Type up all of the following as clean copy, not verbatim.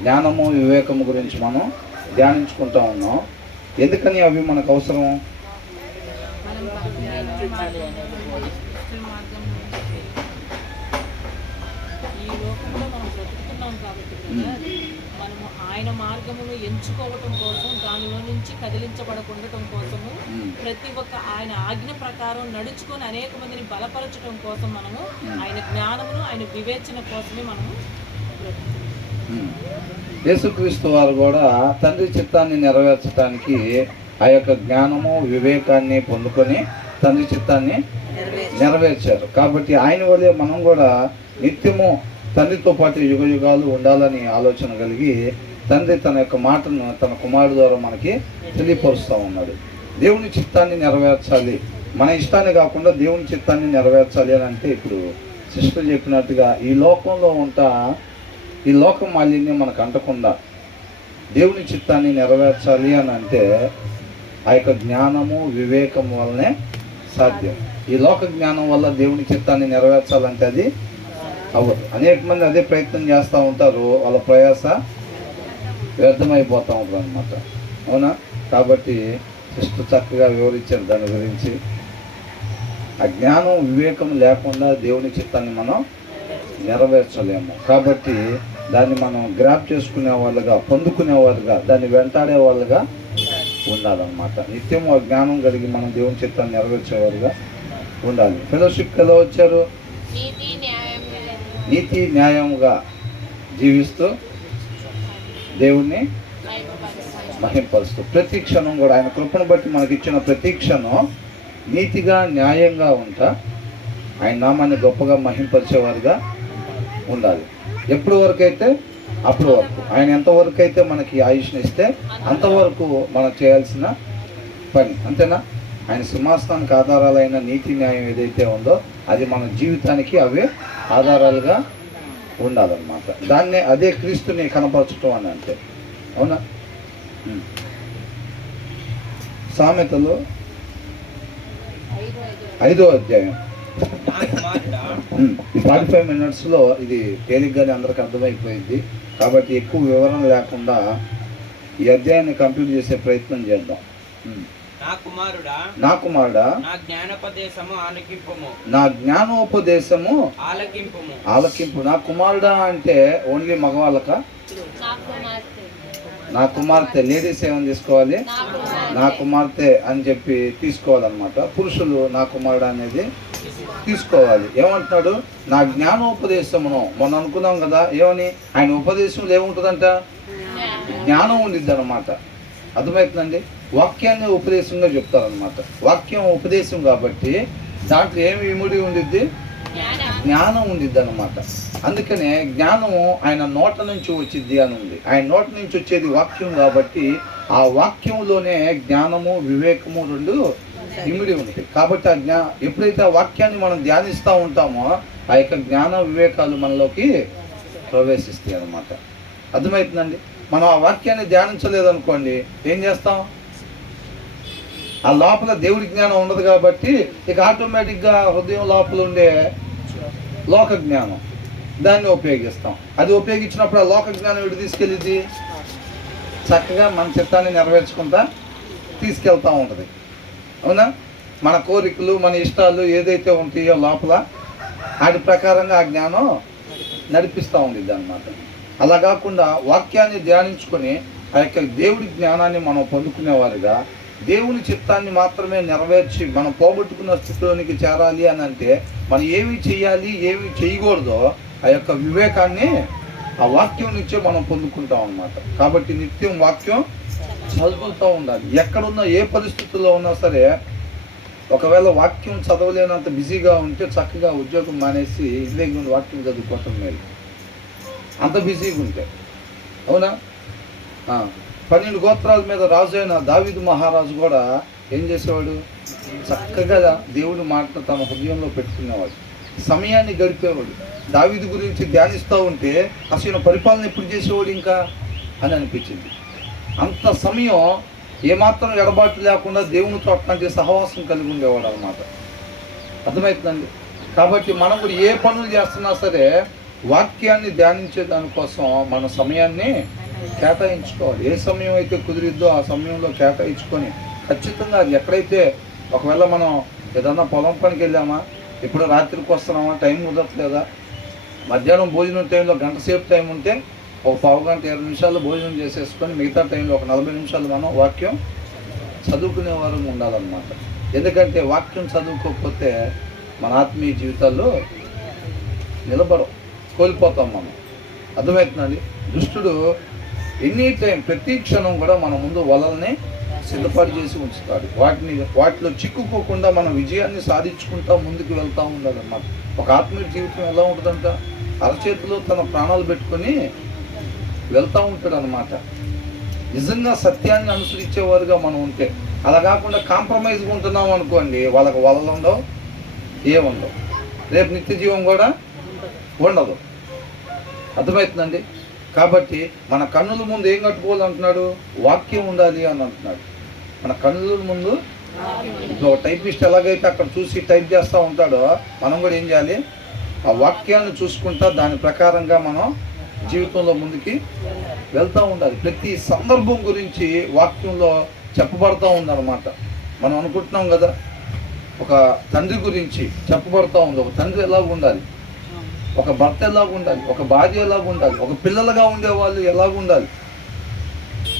జ్ఞానము వివేకము గురించి మనం ధ్యానించుకుంటా ఉన్నాం. ఎందుకని అవి మనకు అవసరం? మనము ఆయన మార్గమును ఎంచుకోవటం కోసం, దానిలో నుంచి కదిలించబడకుండటం కోసము, ప్రతి ఒక్క ఆయన ఆజ్ఞ ప్రకారం నడుచుకొని అనేక మందిని బలపరచడం కోసం మనము ఆయన జ్ఞానమును, ఆయన వివేచన కోసమే మనము. యేసుక్రీస్తు వారు కూడా తండ్రి చిత్తాన్ని నెరవేర్చడానికి ఆ యొక్క జ్ఞానము వివేకాన్ని పొందుకొని తండ్రి చిత్తాన్ని నెరవేర్చారు. కాబట్టి ఆయన వల్లే మనం కూడా నిత్యము తండ్రితో పాటు యుగ యుగాలు ఉండాలని ఆలోచన కలిగి తండ్రి తన యొక్క మాటను తన కుమారుడు ద్వారా మనకి తెలియపరుస్తూ ఉన్నాడు. దేవుని చిత్తాన్ని నెరవేర్చాలి, మన ఇష్టాన్ని కాకుండా దేవుని చిత్తాన్ని నెరవేర్చాలి అని అంటే, ఇప్పుడు సిస్టర్ చెప్పినట్టుగా ఈ లోకంలో ఉంటా ఈ లోకం మాలిన్యం మనకు అంటకుండా దేవుని చిత్తాన్ని నెరవేర్చాలి అని అంటే ఆ యొక్క జ్ఞానము వివేకం వల్లనే సాధ్యం. ఈ లోక జ్ఞానం వల్ల దేవుని చిత్తాన్ని నెరవేర్చాలంటే అది అవ్వదు. అనేక మంది అదే ప్రయత్నం చేస్తూ ఉంటారు, వాళ్ళ ప్రయాస వ్యర్థమైపోతూ ఉంటుంది అనమాట. అవునా? కాబట్టి సిస్టర్ చక్కగా వివరించారు దాని గురించి. ఆ జ్ఞానం వివేకం లేకుండా దేవుని చిత్తాన్ని మనం నెరవేర్చలేము. కాబట్టి దాన్ని మనం గ్రాప్ చేసుకునే వాళ్ళుగా, పొందుకునే వాళ్ళుగా, దాన్ని వెంటాడే వాళ్ళుగా ఉండాలన్నమాట. నిత్యం ఆ జ్ఞానం కలిగి మనం దేవుని చిత్తాన్ని నెరవేర్చేవారుగా ఉండాలి. ఫెలోషిప్ ఎలా వచ్చారు? నీతి న్యాయముగా జీవిస్తూ దేవుణ్ణి మహింపరుస్తూ ప్రతి క్షణం కూడా ఆయన కృపను బట్టి మనకి ఇచ్చిన ప్రతి క్షణం నీతిగా న్యాయంగా ఉంటా ఆయన నామాన్ని గొప్పగా మహింపరిచేవారుగా ఉండాలి. ఎప్పుడు వరకు అయితే అప్పుడు వరకు, ఆయన ఎంతవరకు అయితే మనకి ఆయుష్ని ఇస్తే అంతవరకు మనం చేయాల్సిన పని, అంతేనా? ఆయన సింహాసనానికి ఆధారాలైన నీతి న్యాయం ఏదైతే ఉందో అది మన జీవితానికి అవే ఆధారాలుగా ఉండాలన్నమాట. దాన్నే అదే క్రీస్తుని కనపరచటం అని అంటే. అవునా? సామెతలు 5వ అధ్యాయం. ఈ 45 మినిట్స్లో ఇది తేలిగ్గానే అందరికి అర్థమైపోయింది. కాబట్టి ఎక్కువ వివరణ లేకుండా ఈ అధ్యాయాన్ని కంప్లీట్ చేసే ప్రయత్నం చేద్దాం. నా కుమారుడా నా జ్ఞానోపదేశము ఆలకింపు. నా కుమారుడా అంటే ఓన్లీ మగవాళ్ళక? నా కుమార్తె, లేడీస్ ఏమని తీసుకోవాలి? నా కుమార్తె అని చెప్పి తీసుకోవాలన్నమాట. పురుషులు నా కుమారుడు అనేది తీసుకోవాలి. ఏమంటున్నాడు? నా జ్ఞానోపదేశమును. మొన్న అనుకున్నాం కదా, ఏమని? ఆయన ఉపదేశంలో ఏముంటుందంట? జ్ఞానం ఉండిద్ది అనమాట. అర్థమవుతుందండి? వాక్యాన్ని ఉపదేశంగా చెప్తారనమాట. వాక్యం ఉపదేశం కాబట్టి దాంట్లో ఏమి ఇముడి ఉండిద్ది? జ్ఞానం ఉండిద్ది అనమాట. అందుకనే జ్ఞానము ఆయన నోట నుంచి వచ్చిద్ది అని ఉంది. ఆయన నోట నుంచి వచ్చేది వాక్యం కాబట్టి ఆ వాక్యంలోనే జ్ఞానము వివేకము రెండు ఇమిడి ఉంటాయి. కాబట్టి ఎప్పుడైతే ఆ వాక్యాన్ని మనం ధ్యానిస్తూ ఉంటామో ఆ యొక్క జ్ఞాన వివేకాలు మనలోకి ప్రవేశిస్తాయి అన్నమాట. అర్థమవుతుందండి? మనం ఆ వాక్యాన్ని ధ్యానించలేదనుకోండి, ఏం చేస్తాం? ఆ లోపల దేవుడి జ్ఞానం ఉండదు కాబట్టి ఇక ఆటోమేటిక్గా హృదయం లోపల ఉండే లోక జ్ఞానం దాన్ని ఉపయోగిస్తాం. అది ఉపయోగించినప్పుడు ఆ లోక జ్ఞానం ఎటు తీసుకెళ్ళింది? చక్కగా మన చిత్తాన్ని నెరవేర్చుకుంటా తీసుకెళ్తూ ఉంటుంది. అవునా? మన కోరికలు మన ఇష్టాలు ఏదైతే ఉంటాయో లోపల వాటి ప్రకారంగా ఆ జ్ఞానం నడిపిస్తూ ఉండిద్ది అన్నమాట. అలా కాకుండా వాక్యాన్ని ధ్యానించుకొని ఆ యొక్క దేవుడి జ్ఞానాన్ని మనం పొందుకునేవారుగా దేవుని చిత్తాన్ని మాత్రమే నెరవేర్చి మనం పోగొట్టుకున్న స్థితిలోనికి చేరాలి అని అంటే మనం ఏమి చేయాలి ఏమి చేయకూడదో ఆ యొక్క వివేకాన్ని ఆ వాక్యం నుంచే మనం పొందుకుంటాం అన్నమాట. కాబట్టి నిత్యం వాక్యం చదువుతూ ఉండాలి. ఎక్కడున్నా ఏ పరిస్థితుల్లో ఉన్నా సరే, ఒకవేళ వాక్యం చదవలేనంత బిజీగా ఉంటే చక్కగా ఉద్యోగం మానేసి ఇంటి నుండి వాక్యం చదువుకోవటం మేలు, అంత బిజీగా ఉంటే. అవునా? 12 గోత్రాల మీద రాజు అయిన దావీదు మహారాజు కూడా ఏం చేసేవాడు? చక్కగా దేవుడి మాటను తమ హృదయంలో పెట్టుకునేవాడు, సమయాన్ని గడిపేవాడు. దావీదు గురించి ధ్యానిస్తూ ఉంటే అసలు పరిపాలన ఎప్పుడు చేసేవాడు ఇంకా అని అనిపించింది. అంత సమయం ఏమాత్రం ఎడబాటు లేకుండా దేవునితో అట్లాంటి సహవాసం కలిగి ఉండేవాడు అన్నమాట. అర్థమవుతుందండి? కాబట్టి మనం కూడా ఏ పనులు చేస్తున్నా సరే వాక్యాన్ని ధ్యానించే దానికోసం మన సమయాన్ని కేటాయించుకోవాలి. ఏ సమయం అయితే కుదిరిద్దో ఆ సమయంలో కేటాయించుకొని ఖచ్చితంగా అది ఎక్కడైతే ఒకవేళ మనం ఏదన్నా పొలం పనికి వెళ్ళామా, ఇప్పుడు రాత్రికి వస్తున్నామా, టైం కుదరట్లేదా, మధ్యాహ్నం భోజనం టైంలో గంట సేపు టైం ఉంటే ఒక పావు గంట 20 నిమిషాలు భోజనం చేసేసుకొని మిగతా టైంలో ఒక 40 నిమిషాలు మనం వాక్యం చదువుకునే వారు ఉండాలన్నమాట. ఎందుకంటే వాక్యం చదువుకోకపోతే మన ఆత్మీయ జీవితాల్లో నిలబడం, కోల్పోతాం మనం. అర్థమవుతుందండి? దుష్టుడు ఎనీ టైం ప్రతి క్షణం కూడా మన ముందు వలల్ని సిద్ధపాటు చేసి ఉంచుతాడు. వాటిలో చిక్కుకోకుండా మనం విజయాన్ని సాధించుకుంటా ముందుకు వెళ్తూ ఉండాలన్నమాట. ఒక ఆత్మీయ జీవితం ఎలా ఉంటుందంట, అరచేతిలో తన ప్రాణాలు పెట్టుకొని వెళ్తూ ఉంటాడు అనమాట. నిజంగా సత్యాన్ని అనుసరించేవారుగా మనం ఉంటే, అలా కాకుండా కాంప్రమైజ్గా ఉంటున్నాం అనుకోండి, వాళ్ళకి వలలు ఉండవు, ఏముండవు, రేపు నిత్య జీవం కూడా ఉండదు. అర్థమవుతుందండి? కాబట్టి మన కన్నుల ముందు ఏం కట్టుకోవాలంటున్నాడు? వాక్యం ఉండాలి అని అంటున్నాడు. మన కన్నుల ముందు ఇప్పుడు టైపిస్ట్ ఎలాగైతే అక్కడ చూసి టైప్ చేస్తూ ఉంటాడో మనం కూడా ఏం చేయాలి? ఆ వాక్యాలను చూసుకుంటా దాని ప్రకారంగా మనం జీవితంలో ముందుకి వెళ్తూ ఉండాలి. ప్రతి సందర్భం గురించి వాక్యంలో చెప్పబడుతూ ఉందన్నమాట. మనం అనుకుంటున్నాం కదా, ఒక తండ్రి గురించి చెప్పబడుతూ ఉంది. ఒక తండ్రి ఎలాగ ఉండాలి, ఒక భర్త ఎలాగ ఉండాలి, ఒక భార్య ఎలాగ ఉండాలి, ఒక పిల్లలుగా ఉండేవాళ్ళు ఎలాగ ఉండాలి.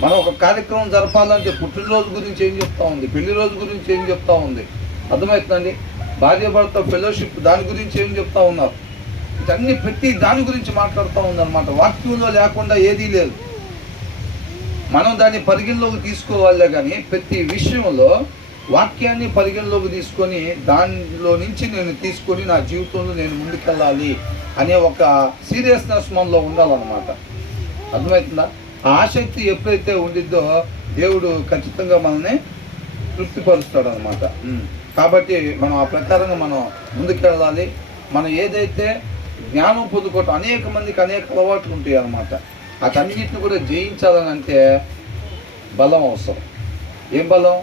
మనం ఒక కార్యక్రమం జరపాలంటే పుట్టినరోజు గురించి ఏం చెప్తా ఉంది, పెళ్లి రోజు గురించి ఏం చెప్తా ఉంది. అర్థమవుతుందండి? భార్య భర్త ఫెలోషిప్ దాని గురించి ఏం చెప్తా ఉన్నారు. ఇవన్నీ ప్రతి దాని గురించి మాట్లాడుతూ ఉందన్నమాట. వాక్యంలో లేకుండా ఏదీ లేదు. మనం దాన్ని పరిగణలోకి తీసుకోవాలే కానీ ప్రతి విషయంలో వాక్యాన్ని పరిగణలోకి తీసుకొని దానిలో నుంచి నేను తీసుకొని నా జీవితంలో నేను ముందుకెళ్ళాలి అనే ఒక సీరియస్నెస్ మనలో ఉండాలన్నమాట. అర్థమవుతుందా? ఆ ఆసక్తి ఎప్పుడైతే ఉండిద్దో దేవుడు ఖచ్చితంగా మనల్ని తృప్తిపరుస్తాడు అనమాట. కాబట్టి మనం ఆ ప్రకారంగా మనం ముందుకెళ్ళాలి. మనం ఏదైతే జ్ఞానం పొందుకోవటం, అనేక మందికి అనేక అలవాట్లు ఉంటాయి అన్నమాట. అటన్నిటిని కూడా జయించాలని అంటే బలం అవసరం. ఏం బలం?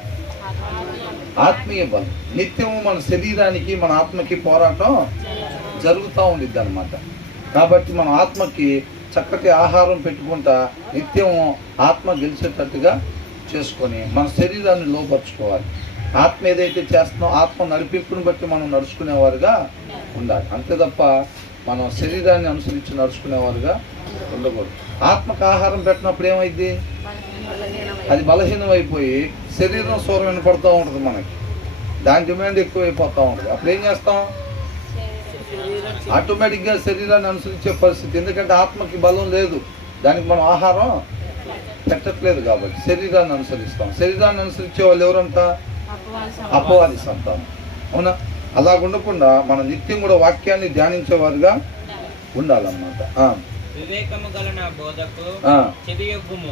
ఆత్మీయ బలం. నిత్యము మన శరీరానికి మన ఆత్మకి పోరాటం జరుగుతూ ఉండిద్ది అనమాట. కాబట్టి మన ఆత్మకి చక్కటి ఆహారం పెట్టుకుంటా నిత్యం ఆత్మ గెలిచేటట్టుగా చేసుకొని మన శరీరాన్ని లోపరుచుకోవాలి. ఆత్మ ఏదైతే చేస్తున్నామో ఆత్మ నడిపింపుని బట్టి మనం నడుచుకునేవారుగా ఉండాలి. అంతే తప్ప మనం శరీరాన్ని అనుసరించి నడుచుకునేవారుగా ఉండకూడదు. ఆత్మకు ఆహారం పెట్టినప్పుడు ఏమైంది? అది బలహీనం అయిపోయి శరీరం స్వరం వినపడుతూ ఉంటుంది మనకి. దాని డిమాండ్ ఎక్కువైపోతూ ఉంటుంది. అప్పుడు ఏం చేస్తాం? ఆటోమేటిక్గా శరీరాన్ని అనుసరించే పరిస్థితి. ఎందుకంటే ఆత్మకి బలం లేదు, దానికి మనం ఆహారం పెట్టట్లేదు కాబట్టి శరీరాన్ని అనుసరిస్తాం. శరీరాన్ని అనుసరించే వాళ్ళు ఎవరంట? అపవాది సంతానం. అవునా? అలా ఉండకుండా మన నిత్యం కూడా వాక్యాన్ని ధ్యానించేవారుగా ఉండాలన్నమాట. వివేకము గల నా బోధకు చెవియొగ్గుము.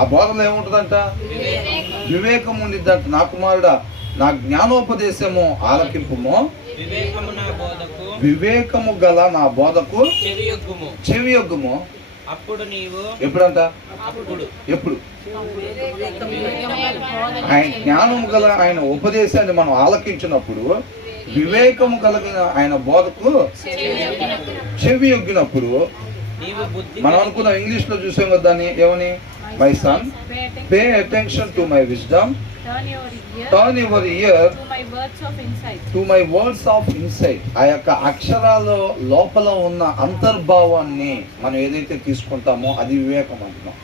ఆ బోధలో ఏముంటుందంట? వివేకం ఉండిద్దంట. నా కుమారుడా, నా జ్ఞానోపదేశము ఆలకింపుము. వివేకము నా బోధకు, వివేకము గల నా బోధకు చెవియొగ్గుము. చెవియొగ్గుము. అప్పుడు నీవు ఎప్పుడంట? ఎప్పుడు? ఆయన జ్ఞానము గల ఆయన ఉపదేశాన్ని మనం ఆలకించినప్పుడు, వివేకము కలిగిన ఆయన బోధకు చెవి యొగ్గినప్పుడు, మనం అనుకున్న ఇంగ్లీష్ లో చూసాం కదా దాన్ని, ఏమని? My son, pay attention to my wisdom, turn your year to my words of insight. ఆ యొక్క అక్షరాల లోపల ఉన్న అంతర్భావాన్ని మనం ఏదైతే తీసుకుంటామో అది వివేకం అంటున్నాం.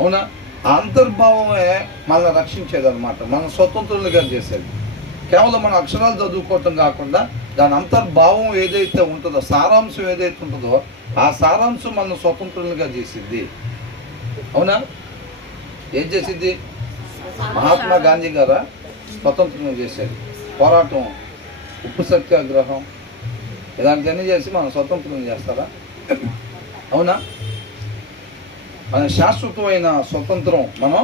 అవునా? ఆ అంతర్భావమే మనల్ని రక్షించేది అనమాట, మనం స్వతంత్రులుగా చేసేది. కేవలం మన అక్షరాలు చదువుకోవటం కాకుండా దాని అంతర్భావం ఏదైతే ఉంటుందో, సారాంశం ఏదైతే ఉంటుందో ఆ సారాంశం మనం స్వతంత్రులుగా చేసిద్ది. అవునా? ఏం చేసిద్ది? మహాత్మా గాంధీ గారు స్వతంత్రంగా చేసేది. పోరాటం, ఉప్పు సత్యాగ్రహం, ఇలాంటివన్నీ చేసి మనం స్వతంత్రం చేస్తారా? అవునా? మన శాశ్వతమైన స్వతంత్రం మనం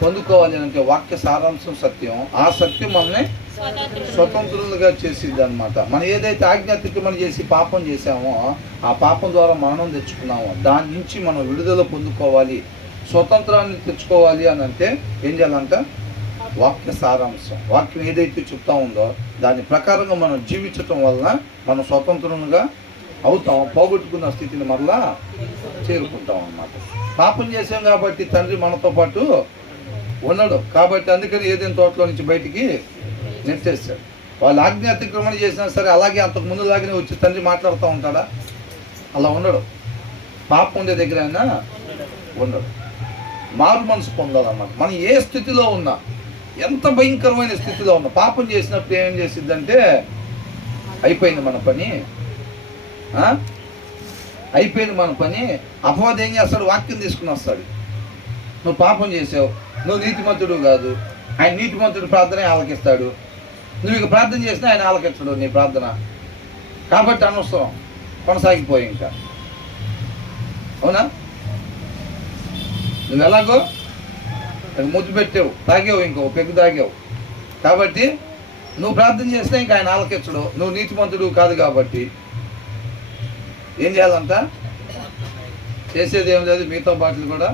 పొందుకోవాలి అంటే వాక్య సారాంశం సత్యం. ఆ సత్యం మనల్ని స్వతంత్రులుగా చేసిద్ది అనమాట. మనం ఏదైతే ఆజ్ఞాతిక్రమం చేసి పాపం చేసామో ఆ పాపం ద్వారా మరణం తెచ్చుకున్నామో దాని నుంచి మనం విడుదల పొందుకోవాలి, స్వతంత్రాన్ని తెచ్చుకోవాలి అని అంటే ఏం చేయాలంట? వాక్య సారాంశం, వాక్యం ఏదైతే చెప్తా ఉందో దాని ప్రకారంగా మనం జీవించటం వలన మనం స్వతంత్రులుగా అవుతాం, పోగొట్టుకున్న స్థితిని మరలా చేరుకుంటాం అన్నమాట. పాపం చేసాం కాబట్టి తండ్రి మనతో పాటు ఉన్నాడు కాబట్టి అందుకని ఏదైనా తోటలో నుంచి బయటికి నెట్టేస్తాడు. వాళ్ళు ఆజ్ఞ అతిక్రమణ చేసినా సరే అలాగే అంతకు ముందులాగానే వచ్చి తండ్రి మాట్లాడుతూ ఉంటాడా? అలా ఉండడు. పాపం ఉండే దగ్గర అయినా ఉండడు. మారు మనసు పొందాలన్నమాట. మనం ఏ స్థితిలో ఉన్నా, ఎంత భయంకరమైన స్థితిలో ఉన్నా, పాపం చేసినప్పుడు ఏం చేసిద్దంటే అయిపోయింది మన పని, అయిపోయింది మన పని. అపవాదం ఏం చేస్తాడు? వాక్యం తీసుకుని వస్తాడు. నువ్వు పాపం చేసావు, నువ్వు నీతిమంతుడు కాదు. ఆయన నీతిమంతుడు ప్రార్థన ఆలకిస్తాడు. నువ్వు ఇక ప్రార్థన చేసినా ఆయన ఆలకించడు నీ ప్రార్థన. కాబట్టి అనవసరం, కొనసాగిపోయి ఇంకా. అవునా? నువ్వు ఎలాగో ముద్దు పెట్టావు, తాగావు, ఇంకో పెగ్గు తాగావు. కాబట్టి నువ్వు ప్రార్థన చేసినా ఇంకా ఆయన ఆలకించడు. నువ్వు నీతిమంతుడు కాదు కాబట్టి ఏం చేయాలంట? చేసేది ఏం లేదు. మిగతా బాటిల్ కూడా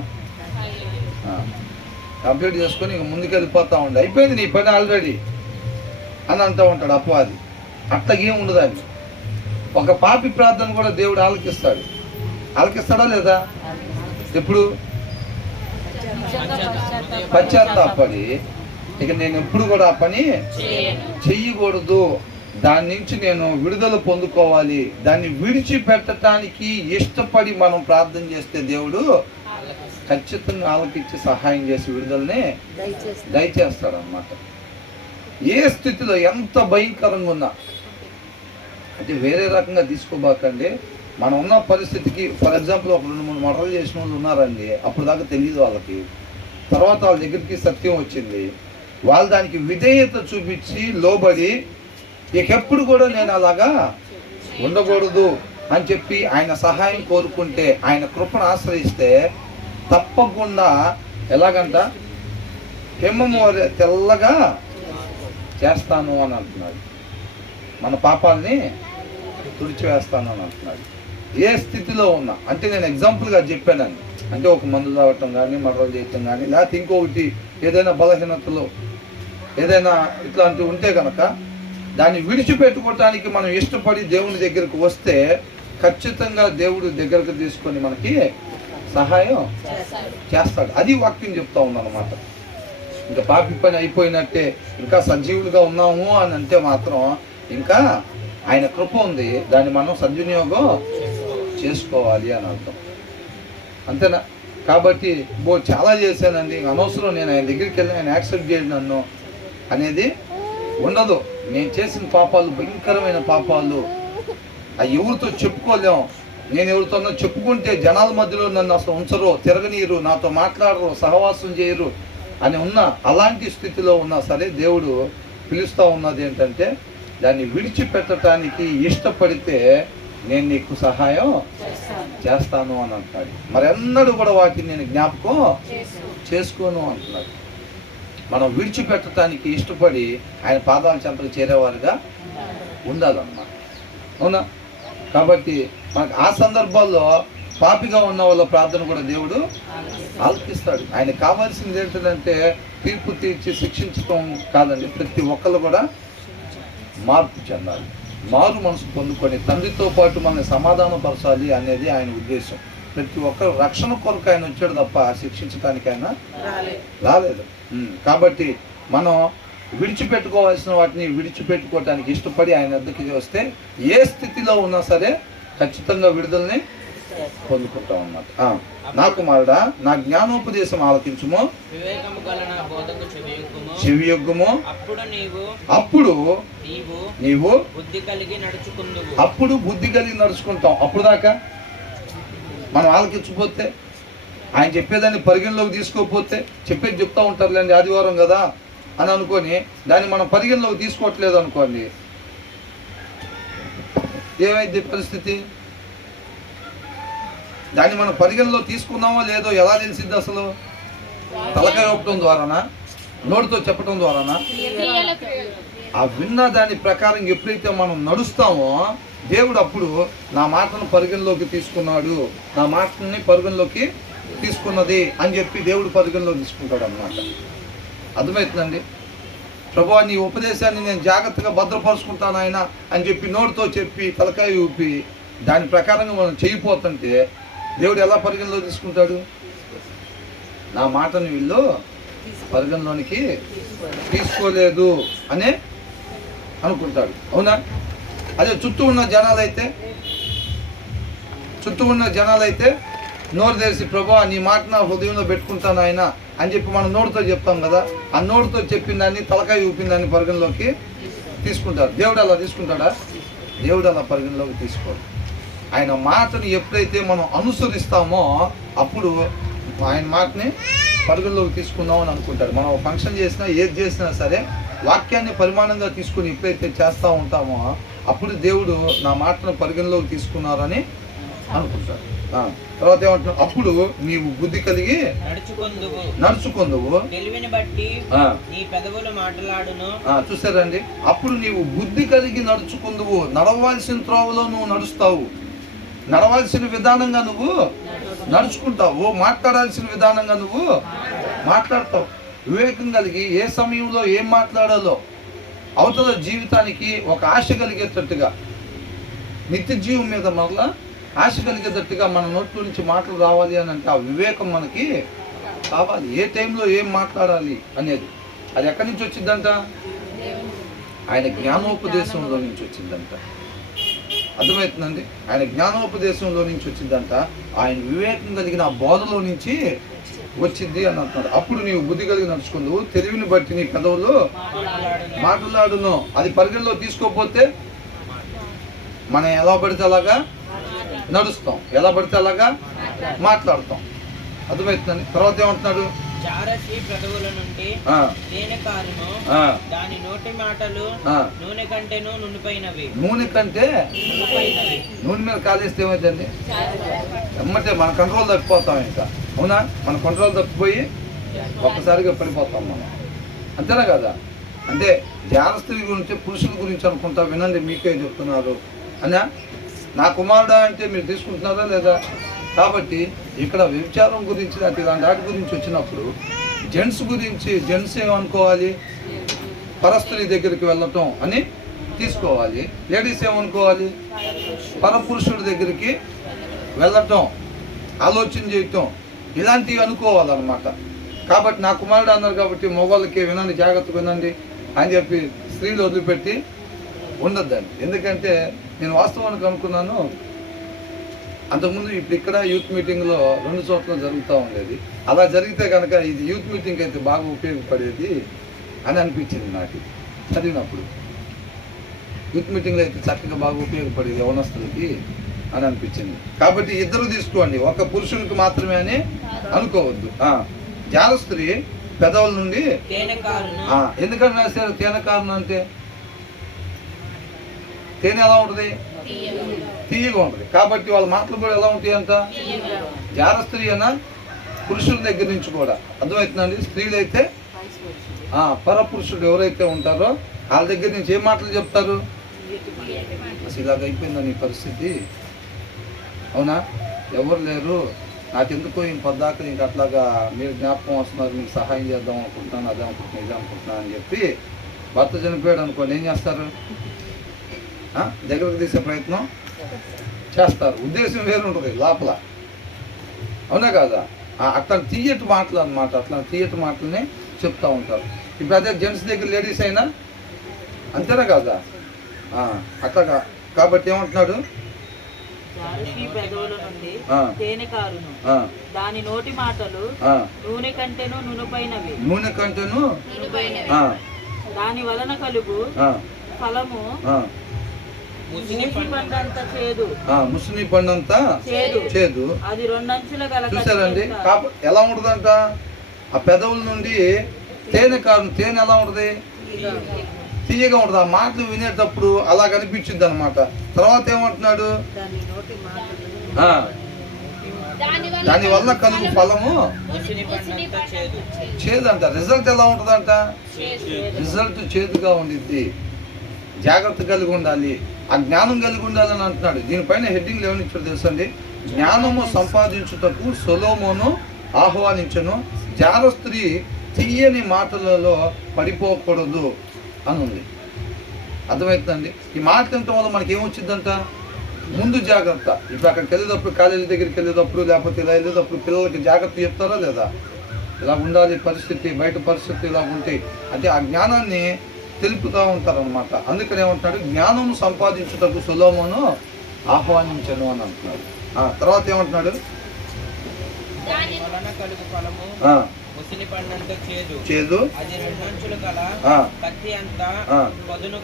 కంప్లీట్ చేసుకొని ఇంక ముందుకు వెళ్ళిపోతూ ఉండే. అయిపోయింది నీ పని ఆల్రెడీ అని అంటూ ఉంటాడు అపవాది. అట్లాగేం ఉండదు. అది ఒక పాపి ప్రార్థన కూడా దేవుడు ఆలకిస్తాడు. ఆలకిస్తాడా లేదా? ఎప్పుడు? పశ్చాత్తాపడి ఇక నేను ఎప్పుడు కూడా ఆ పని చెయ్యకూడదు, దాని నుంచి నేను విడుదల పొందుకోవాలి, దాన్ని విడిచిపెట్టడానికి ఇష్టపడి మనం ప్రార్థన చేస్తే దేవుడు ఖచ్చితంగా ఆలకించి సహాయం చేసి విడుదలనే దయచేస్తాడు అన్నమాట. ఏ స్థితిలో ఎంత భయంకరంగా ఉన్నా, అంటే వేరే రకంగా తీసుకోబాకండి. మనం ఉన్న పరిస్థితికి ఫర్ ఎగ్జాంపుల్ ఒక 2-3 మర్డర్లు చేసిన వాళ్ళు ఉన్నారండి. అప్పుడు దాకా తెలియదు వాళ్ళకి. తర్వాత వాళ్ళ దగ్గరికి సత్యం వచ్చింది. వాళ్ళు దానికి విధేయత చూపించి లోబడి ఇకెప్పుడు కూడా నేను అలాగా ఉండకూడదు అని చెప్పి ఆయన సహాయం కోరుకుంటే, ఆయన కృపను ఆశ్రయిస్తే తప్పకుండా ఎలాగంట హిమము తెల్లగా చేస్తాను అని అంటున్నాడు. మన పాపాలని తుడిచివేస్తాను అని అంటున్నాడు. ఏ స్థితిలో ఉన్నా, అంటే నేను ఎగ్జాంపుల్గా చెప్పానండి. అంటే ఒక మందు తాగటం కానీ, మర్డర్లు చేయటం కానీ, లేకపోతే ఇంకొకటి ఏదైనా బలహీనతలో ఏదైనా ఇట్లాంటివి ఉంటే కనుక దాన్ని విడిచిపెట్టుకోవటానికి మనం ఇష్టపడి దేవుని దగ్గరకు వస్తే ఖచ్చితంగా దేవుడు దగ్గరకు తీసుకొని మనకి సహాయం చేస్తాడు. అది వాక్యం చెప్తా ఉందన్నమాట. ఇంకా పాపి పని అయిపోయినట్టే, ఇంకా సజీవులుగా ఉన్నాము అని అంటే మాత్రం ఇంకా ఆయన కృప ఉంది, దాన్ని మనం సద్వినియోగం చేసుకోవాలి అని అర్థం. అంతేనా? కాబట్టి చాలా చేశానండి, అనవసరం, నేను ఆయన దగ్గరికి వెళ్ళి ఆయన యాక్సెప్ట్ చేయడు నన్ను అనేది ఉండదు. నేను చేసిన పాపాలు భయంకరమైన పాపాలు, అవి ఎవరితో చెప్పుకోలేము. నేను ఎవరితోనో చెప్పుకుంటే జనాల మధ్యలో నన్ను అసలు ఉంచరు, తిరగనీరు, నాతో మాట్లాడరు, సహవాసం చేయరు అని ఉన్న అలాంటి స్థితిలో ఉన్నా సరే దేవుడు పిలుస్తూ ఉన్నది ఏంటంటే దాన్ని విడిచిపెట్టడానికి ఇష్టపడితే నేను నీకు సహాయం చేస్తాను అని అంటున్నాడు. మరి ఎన్నడూ కూడా వాటిని నేను జ్ఞాపకం చేసుకోను అంటున్నాడు. మనం విడిచిపెట్టడానికి ఇష్టపడి ఆయన పాదాల చెంతకు చేరేవారుగా ఉండాలన్నమాట. అవునా? కాబట్టి మనకు ఆ సందర్భాల్లో పాపిగా ఉన్న వాళ్ళ ప్రార్థన కూడా దేవుడు ఆలకిస్తాడు. ఆయన కావాల్సింది ఏంటంటే తీర్పు తీర్చి శిక్షించడం కాదండి, ప్రతి ఒక్కళ్ళు కూడా మార్పు చెందాలి, మారు మనసు పొందుకొని తండ్రితో పాటు మనల్ని సమాధానపరచాలి అనేది ఆయన ఉద్దేశం. ప్రతి ఒక్కరు రక్షణ కొరకు ఆయన వచ్చాడు తప్ప శిక్షించడానికి ఆయన రాలేదు. కాబట్టి మనం విడిచిపెట్టుకోవాల్సిన వాటిని విడిచిపెట్టుకోవటానికి ఇష్టపడి ఆయన వద్దకి వస్తే ఏ స్థితిలో ఉన్నా సరే ఖచ్చితంగా విడుదలని పొందుకుంటాం అన్నమాట. నా కుమారుడా, నా జ్ఞానోపదేశం ఆలకించుము, వివేకము గల నా బోధకు చెవియొగ్గుము. అప్పుడు నీవు బుద్ధి కలిగి నడుచుకుందువు. అప్పుడు బుద్ధి కలిగి నడుచుకుంటాం. అప్పుడు దాకా మనం ఆలకించకపోతే, ఆయన చెప్పేదాన్ని పరిగణలోకి తీసుకోకపోతే, చెప్పేది చెప్తా ఉంటారులేండి ఆదివారం కదా అని అనుకొని దాన్ని మనం పరిగణలోకి తీసుకోవట్లేదు అనుకోండి, ఏమైంది పరిస్థితి? దాన్ని మనం పరిగణలో తీసుకున్నామో లేదో ఎలా తెలిసిద్ది? అసలు తలకాయ ఊపటం ద్వారానా, నోటితో చెప్పటం ద్వారానా? ఆ విన్న దాని ప్రకారం ఎప్పుడైతే మనం నడుస్తామో దేవుడు అప్పుడు నా మాటను పరిగణలోకి తీసుకున్నాడు, నా మాటని పరిగణలోకి తీసుకున్నది అని చెప్పి దేవుడు పరిగణలోకి తీసుకుంటాడు అన్నమాట. అర్థమవుతుందండి? ప్రభువా, నీ ఉపదేశాన్ని నేను జాగ్రత్తగా భద్రపరుచుకుంటాను ఆయన అని చెప్పి నోటితో చెప్పి తలకాయ ఊపి దాని ప్రకారంగా మనం చేయిపోతుంటే దేవుడు ఎలా పరిగణలో తీసుకుంటాడు? నా మాటను వీళ్ళు పరిగణలోనికి తీసుకోలేదు అనే అనుకుంటాడు. అవునా? అదే చుట్టూ ఉన్న జనాలైతే నోరు తెరిచి ప్రభువా నీ మాట నా హృదయంలో పెట్టుకుంటాను ఆయన అని చెప్పి మనం నోటితో చెప్తాం కదా, ఆ నోటితో చెప్పిన దాన్ని తలకాయ ఊపిన దాన్ని పరిగణలోకి తీసుకుంటారు. దేవుడు అలా తీసుకుంటాడా? దేవుడు అలా పరిగణలోకి తీసుకోడు. ఆయన మాటని ఎప్పుడైతే మనం అనుసరిస్తామో అప్పుడు ఆయన మాటని పరిగణలోకి తీసుకుందాం అని అనుకుంటాడు. మనం ఫంక్షన్ చేసినా ఏది చేసినా సరే వాక్యాన్ని పరిమాణంగా తీసుకుని ఎప్పుడైతే చేస్తూ ఉంటామో అప్పుడు దేవుడు నా మాటను పరిగణలోకి తీసుకున్నారని అనుకుంటాడు. తర్వాత ఏమంటున్నాడు? అప్పుడు నీవు బుద్ధి కలిగి నడుచుకుందువు తెలివిని బట్టి నీ పెదవులు మాట్లాడును. చూసారండి, అప్పుడు నీవు బుద్ధి కలిగి నడుచుకుందువు. నడవాల్సిన త్రోవలో నువ్వు నడుస్తావు, నడవాల్సిన విధానంగా నువ్వు నడుచుకుంటావు, మాట్లాడాల్సిన విధానంగా నువ్వు మాట్లాడతావు. వివేకం కలిగి ఏ సమయంలో ఏం మాట్లాడాలో అవతల జీవితానికి ఒక ఆశ కలిగేటట్టుగా, నిత్య జీవం మీద మరలా ఆశ కలిగేటట్టుగా మన నోట్ల నుంచి మాటలు రావాలి అని అంటే ఆ వివేకం మనకి కావాలి. ఏ టైంలో ఏం మాట్లాడాలి అనేది అది ఎక్కడి నుంచి వచ్చిందంట? ఆయన జ్ఞానోపదేశంలో నుంచి వచ్చిందంట. అర్థమవుతుందండి? ఆయన జ్ఞానోపదేశంలో నుంచి వచ్చిందంట. ఆయన వివేకం కలిగిన ఆ బోధలో నుంచి వచ్చింది అని అంటున్నాడు. అప్పుడు నీవు బుద్ధి కలిగి నడుచుకుందువు, తెలివిని బట్టి నీ పెదవులు మాట్లాడును. అది పరిగణలో తీసుకోకపోతే మనం ఎలా పడితే అలాగా నడుస్తాం, ఎలా పడితే అలాగా మాట్లాడతాం. అర్థమవుతుందండి? తర్వాత ఏమంటున్నాడు? చారసి పెదవుల నుండి తేనెకారును, దాని నోటి మాటలు నూనె కంటేను నునుపైనవి. నూనె కంటే నూనె మీద కాలేస్తే ఏమైందండి? ఎమ్మటే మన కంట్రోల్ తప్పిపోతాం. ఇంకా అవునా? మన కంట్రోల్ తప్పిపోయి ఒక్కసారిగా పడిపోతాం మనం. అంతేనా కదా? అంటే జారస్త్రీ గురించి పురుషుల గురించి అనుకుంటా వినండి, మీకే చెప్తున్నారు అన్నా. నా కుమారుడా అంటే మీరు తీసుకుంటున్నారా లేదా? కాబట్టి ఇక్కడ వ్యభిచారం గురించి అంటే ఇలాంటి వాటి గురించి వచ్చినప్పుడు జెంట్స్ ఏమనుకోవాలి? పరస్త్రీ దగ్గరికి వెళ్ళటం అని తీసుకోవాలి. లేడీస్ ఏమనుకోవాలి? పరపురుషుడి దగ్గరికి వెళ్ళటం, ఆలోచన చేయటం, ఇలాంటివి అనుకోవాలన్నమాట. కాబట్టి నా కుమారుడు అన్నారు కాబట్టి మగవాళ్ళకి వినండి, జాగ్రత్తగా వినండి అని చెప్పి స్త్రీలు వదిలిపెట్టి ఉండొద్దండి. ఎందుకంటే నేను వాస్తవానికి అనుకున్నాను, అంతకుముందు ఇప్పుడు ఇక్కడ యూత్ మీటింగ్లో 2 చోట్ల జరుగుతూ ఉండేది. అలా జరిగితే కనుక ఇది యూత్ మీటింగ్ అయితే బాగా ఉపయోగపడేది అని అనిపించింది నాకు చదివినప్పుడు. యూత్ మీటింగ్లో అయితే చక్కగా బాగా ఉపయోగపడేది యవనస్తులకి అని అనిపించింది. కాబట్టి ఇద్దరు తీసుకోండి, ఒక పురుషునికి మాత్రమే అని అనుకోవద్దు. జారస్త్రీ పెదవుల నుండి ఎందుకని రాశారు తేనెకారును అంటే? తేనె ఎలా ఉంటుంది? తీయగా ఉంటుంది. కాబట్టి వాళ్ళ మాటలు కూడా ఎలా ఉంటాయి అంట? జారస్త్రీ అన్న పురుషుల దగ్గర నుంచి కూడా. అర్థమవుతుందండి? స్త్రీలు అయితే పరపురుషుడు ఎవరైతే ఉంటారో వాళ్ళ దగ్గర నుంచి ఏం మాటలు చెప్తారు? అసలు ఇలాగ అయిపోయిందని పరిస్థితి, అవునా, ఎవరు లేరు, నాకెందుకో ఇంక పద్దాక ఇంక అట్లాగా మీరు జ్ఞాపకం వస్తున్నారు, మీకు సహాయం చేద్దాం అనుకుంటున్నాను, అదే అనుకుంటున్నాను, ఇదే అనుకుంటున్నాను అని చెప్పి భర్త చనిపోయాడు అనుకోండి, ఏం చేస్తారు? దగ్గరకు తీసే ప్రయత్నం చేస్తారు. ఉద్దేశం వేరు ఉంటుంది లోపల, అవునా కాదా? అట్లా తీయటి మాటలు అన్నమాట, అట్లా తీయటి మాటలని చెప్తూ ఉంటారు. ఇప్పుడు అదే జెంట్స్ దగ్గర లేడీస్ అయినా అంతేనా కాదా? అట్లా. కాబట్టి ఏమంటున్నాడు? దాని నోటి మాటలు నూనె కంటేను నునుపైనవి. నూనె కంటేను దాని వలన కలుగు ఫలము ముసిని పండంత చేదు. అది 2 అంచుల గల. చూసారండి ఎలా ఉంటుందంట? ఆ పెదవుల నుండి తేనె ఎలా ఉంటుంది? తీయగా ఉంటుంది. ఆ మాటలు వినేటప్పుడు అలా కనిపించింది అనమాట. తర్వాత ఏమంటున్నాడు? దాని వల్ల కలుగు ఫలము చేదంట. రిజల్ట్ ఎలా ఉంటుందంట? రిజల్ట్ చేదుగా ఉండిద్ది. జాగ్రత్త కలిగి ఉండాలి, ఆ జ్ఞానం కలిగి ఉండాలని అంటున్నాడు. దీనిపైన హెడ్డింగ్ ఏమనిచ్చాడు తెలుసండి? జ్ఞానము సంపాదించుటకు సొలొమోను ఆహ్వానించను, జారస్త్రీ తీయని మాటలలో పడిపోకూడదు అని ఉంది. అర్థమవుతుందండి? ఈ మాట తినటం వల్ల మనకి ఏమొచ్చిందంట? ముందు జాగ్రత్త. ఇప్పుడు అక్కడికి వెళ్ళేటప్పుడు, కాలేజీ దగ్గరికి వెళ్ళేటప్పుడు, లేకపోతే ఇలా వెళ్ళేటప్పుడు పిల్లలకి జాగ్రత్త చెప్తారా లేదా? ఇలా ఉండాలి పరిస్థితి, బయట పరిస్థితి ఇలా ఉంటాయి అంటే ఆ జ్ఞానాన్ని తెలుపుతూ ఉంటారనమాట. అందుకని ఏమంటున్నాడు, జ్ఞానం సంపాదించుటకు సొలొమోను ఆహ్వానించను అని అంటున్నాడు. తర్వాత ఏమంటున్నాడు, దాని వలన కలుగు ఫలము ముసిలి పండంత చేదు, అది రెండంచులు గల కత్తి అంత పదును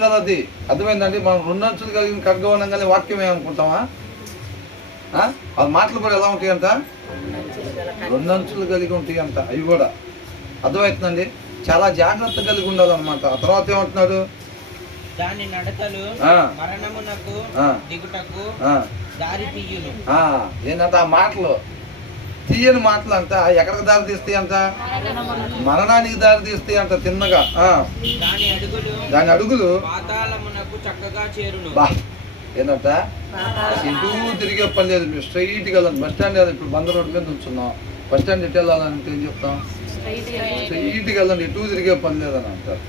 గలది. అర్థమైందండి? మనం రెండంచులు కలిగిన ఖడ్గం అనగానే వాక్యం ఏమనుకుంటామా? ఆ మాటలు కూడా ఎలా ఉంటాయి అంట? రెండంచులు కలిగి ఉంటాయి అంట. అవి కూడా అర్థమవుతుందండి. చాలా జాగ్రత్త కలిగి ఉండాలన్నమాట. ఆ తర్వాత ఏమంటున్నాడు, దాని నడతలు మరణమునకు దిగుటకు దారి తీయును. ఏంటంటే ఆ మాటలు తీయని మాటలు అంట ఎక్కడికి దారి తీస్తాయి అంట? మరణానికి దారి తీస్తాయి అంట. తిన్నగా దాని అడుగులు పాతాళమునకు చక్కగా చేరును. ఏంటంట? ఇటు తిరిగే పని లేదు, మీరు స్ట్రైట్గా వెళ్ళండి. బస్ స్టాండ్ ఇప్పుడు బంద రోడ్డు మీద ఉంచున్నాం. బస్ స్టాండ్ ఎటు వెళ్ళాలంటే ఏం చెప్తాం? స్ట్రైట్గా వెళ్ళండి, ఎటు తిరిగే పని లేదని అంటారు.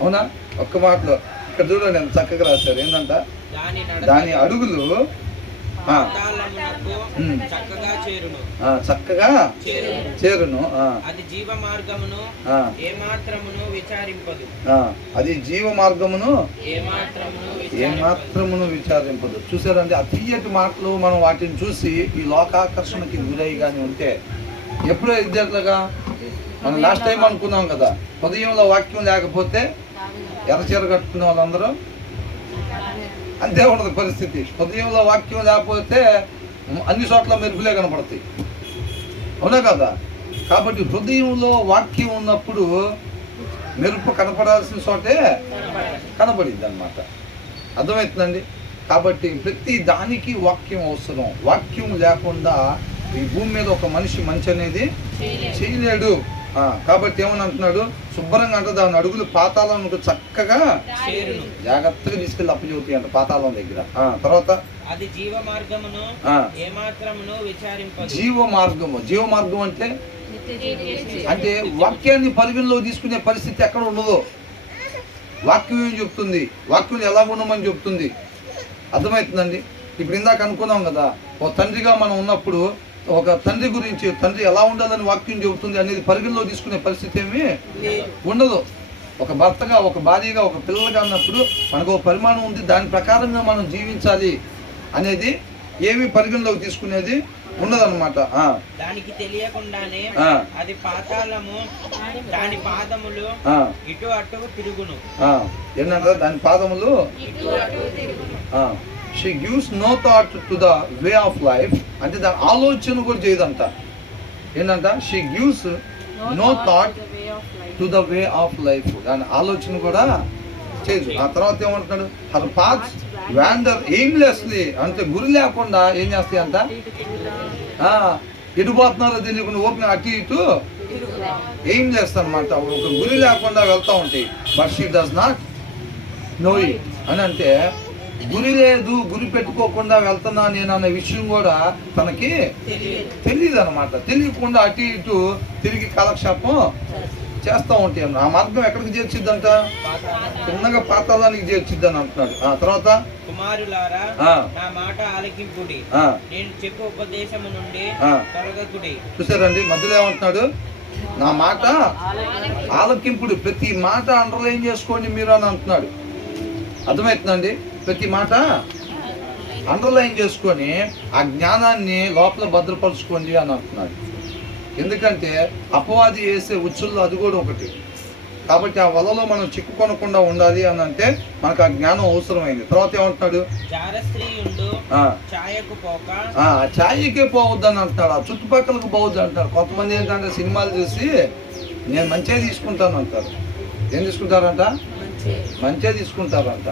అవునా? ఒక్క మాటలో ఇక్కడ చూడండి ఎంత చక్కగా రాశారు. ఏంటంట? దాని అడుగులు చక్కగా చేరును. అది జీవ మార్గమును ఏమాత్రమును విచారింపదు. చూసారండి ఆ తీయటి మాటలు. మనం వాటిని చూసి ఈ లోకాకర్షణకి గురై కానీ ఉంటే ఎప్పుడో ఇద్దరుగా మనం లాస్ట్ టైం అనుకున్నాం కదా, ఉదయంలో వాక్యం లేకపోతే ఎర్రచీర కట్టుకునే వాళ్ళందరూ అంతే ఉండదు పరిస్థితి. హృదయంలో వాక్యం లేకపోతే అన్ని చోట్ల మెరుపులే కనపడతాయి. అవునా కదా? కాబట్టి హృదయంలో వాక్యం ఉన్నప్పుడు మెరుపు కనపడాల్సిన చోటే కనపడింది అన్నమాట. అర్థమవుతుందండి? కాబట్టి ప్రతి దానికి వాక్యం అవసరం. వాక్యం లేకుండా ఈ భూమి మీద ఒక మనిషి మంచి అనేది చేయలేడు. కాబట్టి ఏమని అంటున్నాడు, శుభ్రంగా అంటే దాని అడుగులు పాతాళం చక్కగా జాగ్రత్తగా తీసుకెళ్ళి అప్పచెబుతాయి అంట పాతాళం దగ్గర. తర్వాత అది జీవ మార్గమును జీవ మార్గం అంటే వాక్యాన్ని పరిగణలో తీసుకునే పరిస్థితి ఎక్కడ ఉండదు. వాక్యం ఏం చెప్తుంది, వాక్యం ఎలా ఉండమని చెప్తుంది. అర్థమవుతుందండి? ఇప్పుడు ఇందాక అనుకున్నాం కదా, ఓ తండ్రిగా మనం ఉన్నప్పుడు ఒక తండ్రి గురించి, తండ్రి ఎలా ఉండాలని వాక్యం చెబుతుంది అనేది పరిగణలో తీసుకునే పరిస్థితి ఏమీ ఉండదు. ఒక భర్తగా, ఒక భార్యగా, ఒక పిల్లలుగా అన్నప్పుడు మనకు ఒక పరిమాణం ఉంది, దాని ప్రకారంగా మనం జీవించాలి అనేది ఏమి పరిగణలోకి తీసుకునేది ఉండదన్నమాట. దానికి తెలియకుండానే అది పాతాళము దాని పాదములు ఇటు అటు తిరుగును. ఏంటంటే దాని పాదములు she gives no thought to the way of life. అంటే దాని ఆలోచన కూడా చేయదంట. ఏంటంట? she gives no thought to the way of life. దాని ఆలోచన కూడా చేయదు. ఆ తర్వాత ఏమంటున్నాడు, her paths wander aimlessly. అంటే గురి లేకుండా ఏం చేస్తాయి అంట? ఎటు పోతున్నారో తెలియకుండా ఓపెన్ అటు ఇటు ఏం చేస్తారనమాట. ఒక గురి లేకుండా వెళ్తూ ఉంటాయి. But she does not know it అని అంటే గురి లేదు, గురి పెట్టుకోకుండా వెళ్తున్నా నేను అనే విషయం కూడా తనకి తెలియదు అనమాట. తెలియకుండా అటు ఇటు తిరిగి కాలక్షేపం చేస్తూ ఉంటాయి. ఆ మార్గం ఎక్కడికి చేర్చిద్దంట? చిన్నగా పాతాళానికి చేర్చిద్ది అని అంటున్నాడు. ఆ తర్వాత కుమారులారా నా మాట ఆలకింపుడి, నేను చెప్పు ఉపదేశము నుండి తొలగకుడి. చూసారండి మధ్యలో ఏమంటున్నాడు? నా మాట ఆలకింపుడు. ప్రతి మాట అండర్లైన్ చేసుకోండి మీరు అని అంటున్నాడు. అర్థమవుతుందండి? ప్రతి మాట అండర్లైన్ చేసుకొని ఆ జ్ఞానాన్ని లోపల భద్రపరుచుకోండి అని అంటున్నాడు. ఎందుకంటే అపవాది వేసే ఉచ్చుల్లో అది కూడా ఒకటి. కాబట్టి ఆ వలలో మనం చిక్కుకొనకుండా ఉండాలి అని అంటే మనకు ఆ జ్ఞానం అవసరమైంది. తర్వాత ఏమంటున్నాడు? ఛాయకే పోవద్దు అని అంటున్నాడు. ఆ చుట్టుపక్కలకు పోవద్దు అంటున్నాడు. కొంతమంది ఏంటంటే సినిమాలు చూసి నేను మంచిగా తీసుకుంటాను అంటారు. ఏం తీసుకుంటారంట? మంచిగా తీసుకుంటారంట.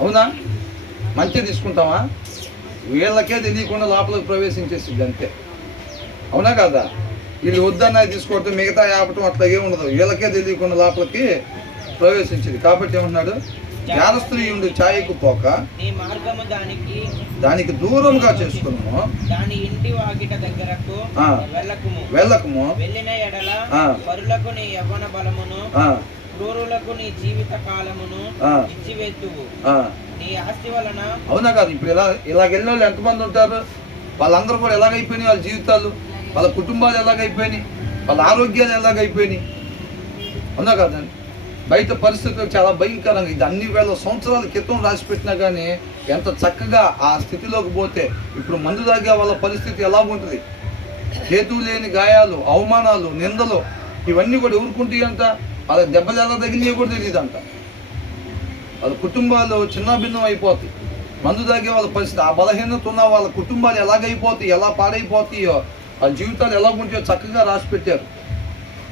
అవునా? మంచిగా తీసుకుంటామా? వీళ్ళకే తెలియకుండా లోపలికి ప్రవేశించేసింది అంతే. అవునా కదా? వీళ్ళు వద్దన్నా తీసుకోవటం, మిగతా ఆపటం అట్లా ఏమి ఉండదు. వీళ్ళకే తెలియకుండా లోపలికి ప్రవేశించింది. కాబట్టి ఏమంటున్నాడు? జారస్త్రీ ఉండి ఛాయకు పోక దానికి దూరంగా చేసుకున్నాము, దాని ఇంటి వాకిట దగ్గరకు వెళ్ళకము, వెళ్ళకము, వెళ్ళిన ఎడల పరులకు నీ యవ్వన బలమును క్రూరులకు నీ జీవిత కాలమును ఆ. ఇచ్చివేతువు. ఆ, నీ ఆస్తి వలన అవునా కాదు? ఇప్పుడు ఇలాగెళ్ళిన వాళ్ళు ఎంతమంది ఉంటారు? వాళ్ళందరూ కూడా ఎలాగైపోయినాయి? వాళ్ళ జీవితాలు, వాళ్ళ కుటుంబాలు ఎలాగైపోయినాయి, వాళ్ళ ఆరోగ్యాలు ఎలాగైపోయినాయి? అవునా కాదండి? బయట పరిస్థితులు చాలా భయంకరంగా, ఇది అన్ని వేల సంవత్సరాల క్రితం రాసి పెట్టినా కానీ ఎంత చక్కగా ఆ స్థితిలోకి పోతే ఇప్పుడు మందు తాగే వాళ్ళ పరిస్థితి ఎలా ఉంటుంది? హేతు లేని గాయాలు, అవమానాలు, నిందలు ఇవన్నీ కూడా ఊరుకుంటాయి అంట. వాళ్ళ దెబ్బలు ఎలా తగిలినాయో కూడా తెలియదు అంట. వాళ్ళ కుటుంబాలు చిన్నాభిన్నం అయిపోతాయి. మందు తాగే వాళ్ళ పరిస్థితి, ఆ బలహీనత ఉన్న వాళ్ళ కుటుంబాలు ఎలాగైపోతాయి, ఎలా పాడైపోతాయో, వాళ్ళ జీవితాలు ఎలా ఉంటాయో చక్కగా రాసి పెట్టారు.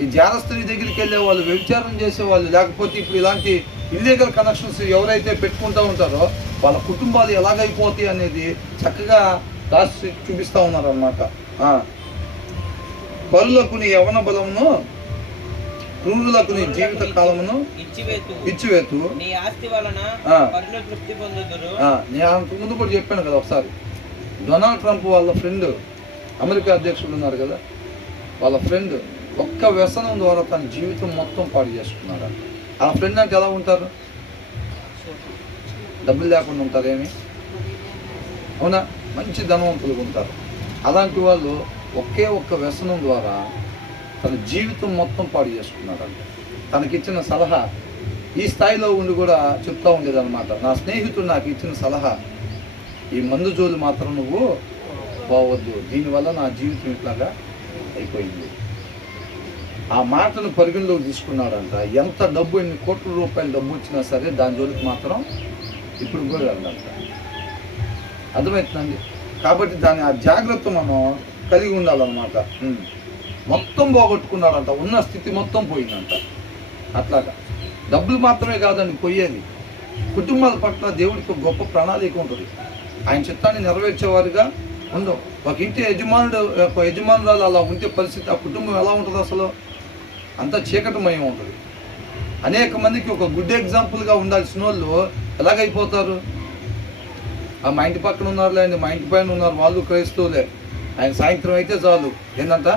ఈ జారస్త్రీ దగ్గరికి వెళ్ళే వాళ్ళు, వ్యభిచారం చేసేవాళ్ళు, లేకపోతే ఇప్పుడు ఇలాంటి ఇల్లీగల్ కనెక్షన్స్ ఎవరైతే పెట్టుకుంటూ ఉంటారో వాళ్ళ కుటుంబాలు ఎలాగైపోతాయి అనేది చక్కగా రాసి చూపిస్తూ ఉన్నారు అన్నమాట. పరులకు నీ యవన బలమును, క్రూరులకు నీ జీవిత కాలమును ఇచ్చివేతు. నీ ఆస్తి వలన పరులు తృప్తి పొందుదురు. నేను అంతకు ముందు కూడా చెప్పాను కదా ఒకసారి, డొనాల్డ్ ట్రంప్ వాళ్ళ ఫ్రెండ్, అమెరికా అధ్యక్షుడు ఉన్నారు కదా, వాళ్ళ ఫ్రెండ్ ఒక్క వ్యసనం ద్వారా తన జీవితం మొత్తం పాడు చేసుకున్నాడు. ఆ ఫ్రెండ్ అంటే ఎలా ఉంటారు? డబ్బులు లేకుండా ఉంటారు ఏమి? అవునా? మంచి ధనవంతులుగా ఉంటారు. అలాంటి వాళ్ళు ఒకే ఒక్క వ్యసనం ద్వారా తన జీవితం మొత్తం పాడు చేసుకున్నాడంట. తనకిచ్చిన సలహా, ఈ స్థాయిలో ఉండి కూడా చెప్తూ ఉండేదన్నమాట. నా స్నేహితుడు నాకు ఇచ్చిన సలహా, ఈ మందు జోలు మాత్రం నువ్వు పోవద్దు, దీనివల్ల నా జీవితం ఇట్లాగా అయిపోయింది. ఆ మాటను పరిగణలోకి తీసుకున్నాడంట. ఎంత డబ్బు, ఎన్ని కోట్ల రూపాయల డబ్బు వచ్చినా సరే దాని జోలికి మాత్రం ఇప్పుడు కూడా వెళ్ళంట. అర్థమవుతుందండి? కాబట్టి దాని ఆ జాగ్రత్త మనం కలిగి ఉండాలన్నమాట. మొత్తం పోగొట్టుకున్నాడంట, ఉన్న స్థితి మొత్తం పోయిందంట. అట్లాగా డబ్బులు మాత్రమే కాదండి పోయేది, కుటుంబాల పట్ల దేవుడికి ఒక గొప్ప ప్రణాళిక ఉంటుంది. ఆయన చిత్తాన్ని నెరవేర్చేవారుగా ఉండవు. ఒక ఇంటి యజమానురాలు అలా ఉంటే పరిస్థితి, ఆ కుటుంబం ఎలా ఉంటుంది? అసలు అంతా చీకటిమయం ఉంటుంది. అనేక మందికి ఒక గుడ్ ఎగ్జాంపుల్గా ఉండాల్సిన వాళ్ళు ఎలాగైపోతారు? మా ఇంటి పక్కన ఉన్నారు లేండి, మా ఇంటి పైన ఉన్నారు, వాళ్ళు క్రైస్తవులే, ఆయన సాయంత్రం అయితే చాలు, ఏంటంట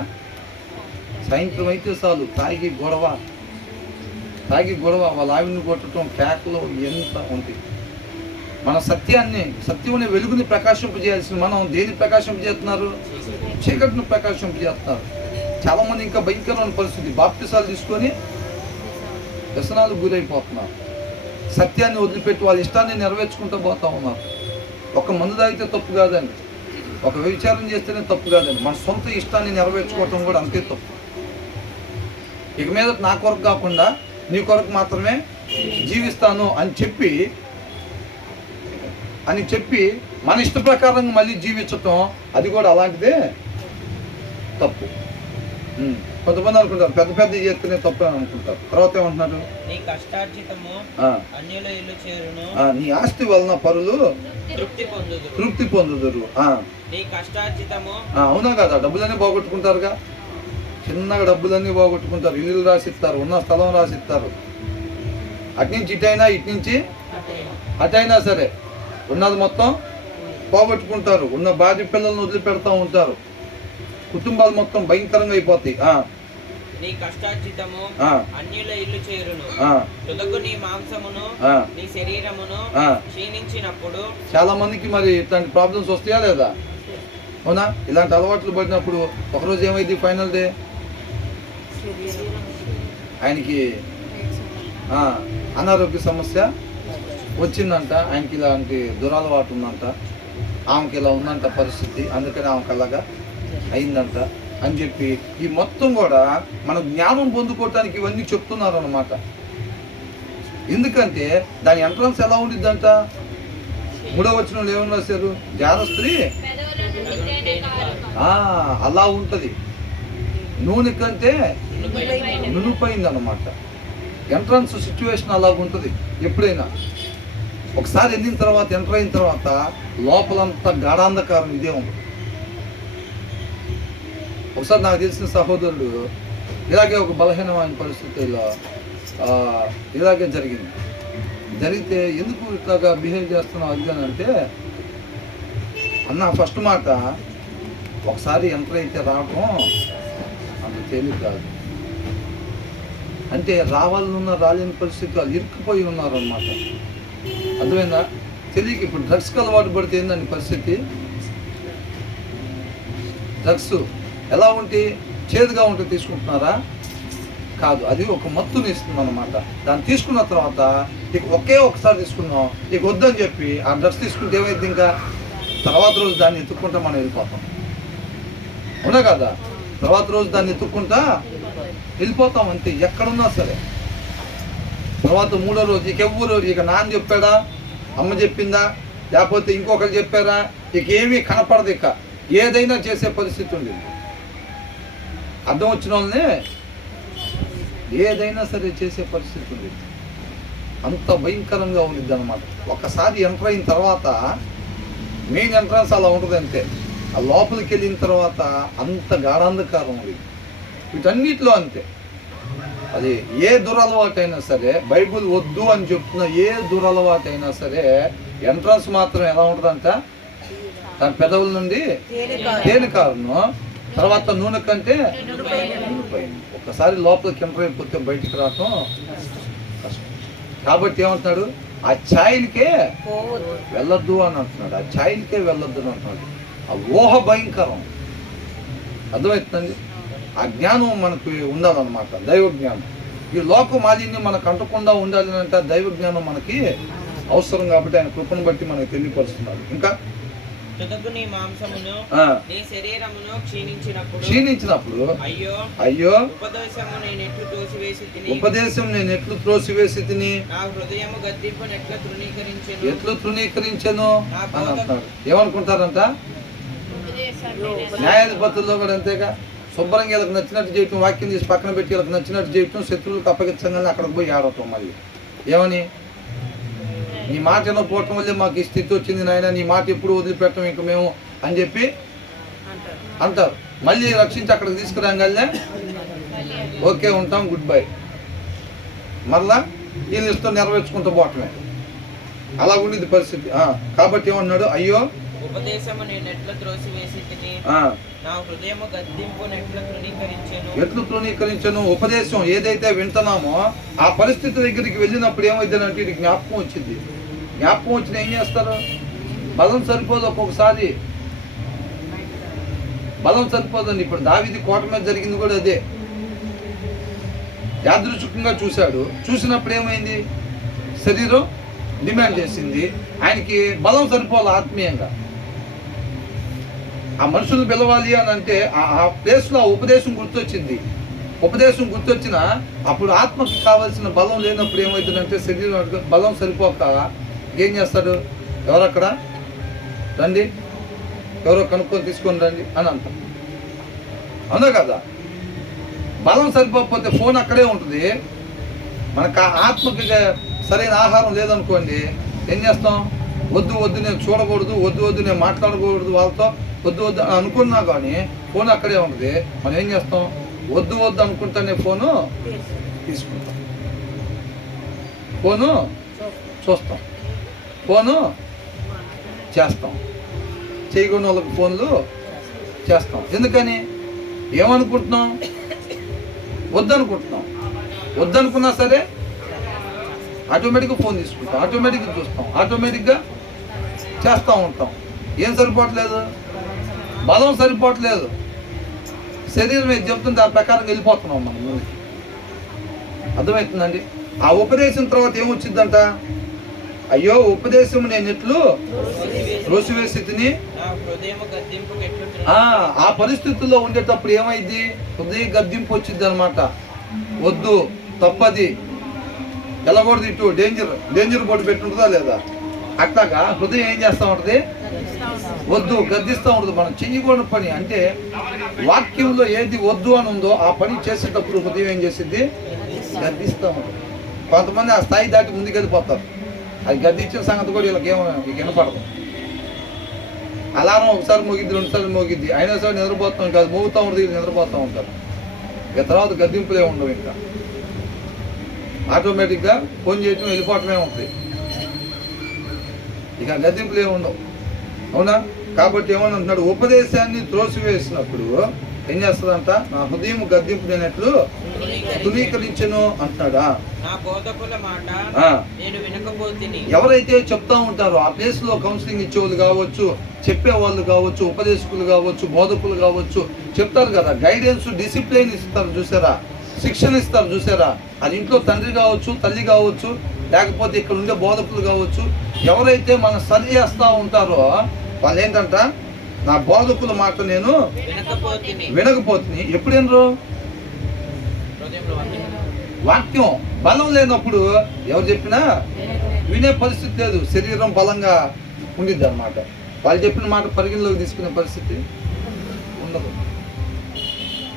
సాయంత్రం అయితే చాలు తాగి గొడవ వాళ్ళ ఆవిని కొట్టడం, కేకలు ఎంత ఉంటాయి. మన సత్యమనే వెలుగుని ప్రకాశింపజేయాల్సిన మనం దేని ప్రకాశింపజేస్తున్నారు? చీకటిని ప్రకాశింపజేస్తున్నారు. చాలామంది ఇంకా భయంకరమైన పరిస్థితి, బాప్తిసాలు తీసుకొని వ్యసనాలకు గురైపోతున్నారు. సత్యాన్ని వదిలిపెట్టి వాళ్ళ ఇష్టాన్ని నెరవేర్చుకుంటూ పోతూ ఉన్నారు. ఒక మందు తాగితే తప్పు కాదండి, ఒక వ్యభిచారం చేస్తేనే తప్పు కాదండి, మన సొంత ఇష్టాన్ని నెరవేర్చుకోవటం కూడా అంతే తప్పు. ఇక మీద నా కొరకు కాకుండా నీ కొరకు మాత్రమే జీవిస్తాను అని చెప్పి మన ఇష్ట ప్రకారంగా మళ్ళీ జీవించటం, అది కూడా అలాంటిదే తప్పు. కొంతమంది అనుకుంటారు పెద్ద పెద్ద చేస్తేనే తప్పు అని అనుకుంటారు. తర్వాత ఏమంటున్నారు? నీ కష్టార్జితము అన్యుల ఇల్లు చేరును. నీ ఆస్తి వలన పరులు తృప్తి పొందుదురు. నీ కష్టార్జితము, అవునా కదా? డబ్బులన్నీ పోగొట్టుకుంటారుగా, చిన్నగా డబ్బులన్నీ పోగొట్టుకుంటారు. ఇల్లు రాసిస్తారు, ఉన్న స్థలం రాసిస్తారు, అట్నుంచి ఇటైనా ఇట్నుంచి అటైనా సరే ఉన్నది మొత్తం పోగొట్టుకుంటారు. ఉన్న భార్య పిల్లలను వదిలిపెడతా ఉంటారు. కుటుంబాలు మొత్తం భయంకరంగా అయిపోతాయి. నీ కష్టార్జితము అన్యుల ఇల్లు చేరును. తుదకు నీ మాంసమును నీ శరీరమును క్షీణించినప్పుడు, చాలా మందికి మరి ఇట్లాంటి ప్రాబ్లమ్స్ వస్తాయా లేదా? అవునా? ఇలాంటి అలవాట్లు పడినప్పుడు ఒకరోజు ఏమైంది? ఫైనల్ డే ఆయనకి అనారోగ్య సమస్య వచ్చిందంట. ఆయనకి ఇలాంటి దురలవాటు ఉందంట, ఆమెకి ఇలా ఉందంట పరిస్థితి, అందుకని ఆమెకి అలాగా అయిందంట అని చెప్పి ఈ మొత్తం కూడా మన జ్ఞానం పొందుకోవటానికి ఇవన్నీ చెప్తున్నారు అన్నమాట. ఎందుకంటే దాని ఎంట్రన్స్ ఎలా ఉండిద్దంట? 3వ వచనంలో ఏమని రాశారు? జారస్త్రీ అలా ఉంటుంది, నూనె కంటే నునుపైంది అన్నమాట. ఎంట్రన్స్ సిచ్యువేషన్ అలా ఉంటుంది. ఎప్పుడైనా ఒకసారి ఎంటర్ అయిన తర్వాత లోపలంతా గాఢాంధకారం ఇదే ఉంటుంది. ఒకసారి నాకు తెలిసిన సహోదరుడు ఇలాగే ఒక బలహీనమైన పరిస్థితుల్లో ఇలాగే జరిగితే ఎందుకు ఇట్లాగా బిహేవ్ చేస్తున్నావు అది అని అంటే, అన్న ఫస్ట్ మాట ఒకసారి ఎంటర్ అయితే రావటం అంత తేలిక కాదు. అంటే రావాలనున్న రాలేని పరిస్థితి, వాళ్ళు ఇరుక్కుపోయి ఉన్నారు అన్నమాట. అర్థమైందా? తెలియక ఇప్పుడు డ్రగ్స్కి అలవాటు పడితే ఏందండి పరిస్థితి? డ్రగ్స్ ఎలా ఉంటే చేదుగా ఉంటే తీసుకుంటున్నారా? కాదు, అది ఒక మత్తుని ఇస్తుంది అన్నమాట. దాన్ని తీసుకున్న తర్వాత ఇక ఒకసారి తీసుకున్నాం, ఇక వద్దని చెప్పి ఆ డ్రగ్స్ తీసుకుంటే ఏమైంది, ఇంకా తర్వాత రోజు దాన్ని ఎత్తుక్కుంటా మనం వెళ్ళిపోతాం. అవునా కదా? తర్వాత రోజు దాన్ని ఎత్తుక్కుంటా వెళ్ళిపోతాం అంతే, ఎక్కడున్నా సరే. తర్వాత మూడో రోజు ఇక నాన్న చెప్పాడా, అమ్మ చెప్పిందా, లేకపోతే ఇంకొకరు చెప్పారా, ఇక ఏమీ కనపడదు. ఇక ఏదైనా చేసే పరిస్థితి ఉంది. అర్థం వచ్చిన వాళ్ళని ఏదైనా సరే చేసే పరిస్థితి ఉంది. అంత భయంకరంగా ఉండిద్ది అనమాట. ఒకసారి ఎంటర్ అయిన తర్వాత మెయిన్ ఎంట్రన్స్ అలా ఉంటుంది అంతే. ఆ లోపలికి వెళ్ళిన తర్వాత అంత గాఢాంధకారం ఉంది. వీటన్నిటిలో అంతే. అది ఏ దురలవాటు అయినా సరే, బైబుల్ వద్దు అని చెప్తున్న ఏ దురలవాటు అయినా సరే ఎంట్రన్స్ మాత్రం ఎలా ఉంటుందంట, తన పెదవుల నుండి తేనె కారును, తర్వాత నూనె కంటే నూనెపోయింది. ఒకసారి లోపలికి ఎంటర్ అయిపోతే బయటికి రావటం కష్టం. కాబట్టి ఏమంటున్నాడు, ఆ ఛాయలకే వెళ్ళొద్దు అని అంటున్నాడు. ఆ ఛాయలకే వెళ్ళొద్దు అని అంటున్నాడు. ఆ ఊహ భయంకరం. అర్థమవుతుందండి? ఆ జ్ఞానం మనకు ఉండాలన్నమాట, దైవ జ్ఞానం. ఈ లోక మాలిన్యం మనకు అంటకుండా ఉండాలి అంటే దైవ జ్ఞానం మనకి అవసరం. కాబట్టి ఆయన కృపను బట్టి మనకు తెలియపరుస్తున్నాడు. ఇంకా తుదకు నీ మాంసమును నీ శరీరమును క్షీణించినప్పుడు అయ్యో ఉపదేశం నేను ఎట్లు త్రోసివేసి తిని నా హృదయము గద్దింపును ఎట్లు తృణీకరించెను అని అంటున్నాడు. ఏమనుకుంటారంట? న్యాయాధిపతుల్లో కూడా అంతేగా. శుభ్రంగా వీళ్ళకి నచ్చినట్టు చేయటం, వాక్యం తీసి పక్కన పెట్టి వీళ్ళకి నచ్చినట్టు చేయటం, శత్రువులకు అప్పగించగానే అక్కడికి పోయి ఆడటం. మళ్ళీ ఏమని, నీ మాట వినకపోవటం వల్లే మాకు ఈ స్థితి వచ్చింది నాయన, నీ మాట ఎప్పుడు వదిలిపెట్టం ఇంక మేము అని చెప్పి అంటారు. మళ్ళీ రక్షించి అక్కడికి తీసుకురాగానే ఓకే ఉంటాం, గుడ్ బై. మరలా వీళ్ళు ఇష్టం నెరవేర్చుకుంటూ పోవటమే. అలా ఉండింది పరిస్థితి. కాబట్టి ఏమన్నాడు, అయ్యో ఉపదేశము నేను ఎట్లా త్రోసివేసి తిని నా హృదయము గద్దింపును ఎట్లు తృణీకరించను. ఉపదేశం ఏదైతే వింటున్నామో ఆ పరిస్థితి దగ్గరికి వెళ్ళినప్పుడు ఏమైందంటే ఇది జ్ఞాపకం వచ్చింది. జ్ఞాపకం వచ్చిన ఏం చేస్తారు? బలం సరిపోదు. ఒక్కొక్కసారి బలం సరిపోదండి. ఇప్పుడు దావీదు కోట మీద జరిగింది కూడా అదే. యాదృచ్ఛికంగా చూశాడు. చూసినప్పుడు ఏమైంది? శరీరం డిమాండ్ చేసింది. ఆయనకి బలం సరిపోవాలి ఆత్మీయంగా. ఆ మనుషులు పిలవాలి అని అంటే ఆ ప్లేస్లో ఆ ఉపదేశం గుర్తొచ్చింది. ఉపదేశం గుర్తొచ్చిన అప్పుడు ఆత్మకి కావాల్సిన బలం లేనప్పుడు ఏమవుతుందంటే శరీరం బలం సరిపోక ఏం చేస్తాడు? ఎవరక్కడ రండి, ఎవరో కనుక్కొని తీసుకొని రండి అని అంటాం. అవునా కదా? బలం సరిపోకపోతే ఫోన్ అక్కడే ఉంటుంది. మనకు ఆత్మకి సరైన ఆహారం లేదనుకోండి, ఏం చేస్తాం? వద్దు నేను చూడకూడదు, వద్దు నేను మాట్లాడకూడదు వాళ్ళతో, వద్దు అని అనుకున్నా కానీ ఫోన్ అక్కడే ఉంటుంది. మనం ఏం చేస్తాం? వద్దు అనుకుంటానే ఫోను తీసుకుంటాం, ఫోను చూస్తాం, ఫోను చేస్తాం, చేయకుండా వాళ్ళకి ఫోన్లు చేస్తాం. ఎందుకని? ఏమనుకుంటున్నాం? వద్దనుకున్నా సరే ఆటోమేటిక్గా ఫోన్ తీసుకుంటాం, ఆటోమేటిక్గా చూస్తాం, ఆటోమేటిక్గా చేస్తూ ఉంటాం. ఏం సరిపోవట్లేదు? బలం సరిపోవట్లేదు. శరీరం ఏది చెప్తుంటే ఆ ప్రకారం వెళ్ళిపోతున్నాం మనం ముందుకి. అర్థమవుతుందండి? ఆ ఉపదేశం తర్వాత ఏమొచ్చిందంట? అయ్యో ఉపదేశం నేను ఎట్లు త్రోసివేసి తిని. ఆ పరిస్థితుల్లో ఉండేటప్పుడు ఏమైంది? హృదయ గద్దింపు వచ్చింది అనమాట. వద్దు, తప్పది, వెళ్ళకూడదు, ఇటు డేంజర్ బోర్డు పెట్టుంటుందా లేదా? అట్లాగా హృదయం ఏం చేస్తూ ఉంటుంది? వద్దు, గద్దిస్తూ ఉంటుంది. మనం చెయ్యకూడని పని అంటే వాక్యంలో ఏది వద్దు అని ఉందో ఆ పని చేసేటప్పుడు హృదయం ఏం చేసింది? గద్దిస్తూ ఉంటుంది. కొంతమంది ఆ స్థాయి దాటి ముందుకెళ్ళిపోతారు. అది గద్దించిన సంగతి కూడా వీళ్ళకి మీకు వినపడదు. అలారం ఒకసారి మోగిద్ది, రెండుసార్లు మోగిద్ది, అయినా సరే నిద్రపోతాం కాదు, మోగుతూ ఉంటుంది, నిద్రపోతూ ఉంటారు. ఇక తర్వాత గద్దింపులే ఉండవు. ఇంకా ఆటోమేటిక్గా ఫోన్ చేయటం, వెళ్ళిపోవటమే ఉంటుంది. ఇక గద్దింపులే ఉండవు. అవునా? కాబట్టి ఏమని అంటున్నాడు? ఉపదేశాన్ని త్రోసివేసినప్పుడు ఏం చేస్తుందంట? నా హృదయం గద్దింపు లేనట్లు తునీకరించను అంటున్నాడా? నా బోధకుల మాట నేను వినకపోతిని. ఎవరైతే చెప్తా ఉంటారో ఆ ప్లేస్ లో కౌన్సిలింగ్ ఇచ్చేవాళ్ళు కావచ్చు, చెప్పేవాళ్ళు కావచ్చు, ఉపదేశకులు కావచ్చు, బోధకులు కావచ్చు, చెప్తారు కదా, గైడెన్స్, డిసిప్లిన్ ఇస్తారు చూసారా, శిక్షణ ఇస్తారు చూసారా. అది ఇంట్లో తండ్రి కావచ్చు, తల్లి కావచ్చు, లేకపోతే ఇక్కడ ఉండే బోధకులు కావచ్చు. ఎవరైతే మనం సరి చేస్తూ ఉంటారో వాళ్ళు ఏంటంట? నా బోధకుల మాట నేను వినకపోతుంది. ఎప్పుడు వినరు? వాక్యం బలం లేనప్పుడు ఎవరు చెప్పినా వినే పరిస్థితి లేదు. శరీరం బలంగా ఉండిద్ది అన్నమాట. వాళ్ళు చెప్పిన మాట పరిగణలోకి తీసుకునే పరిస్థితి ఉండదు.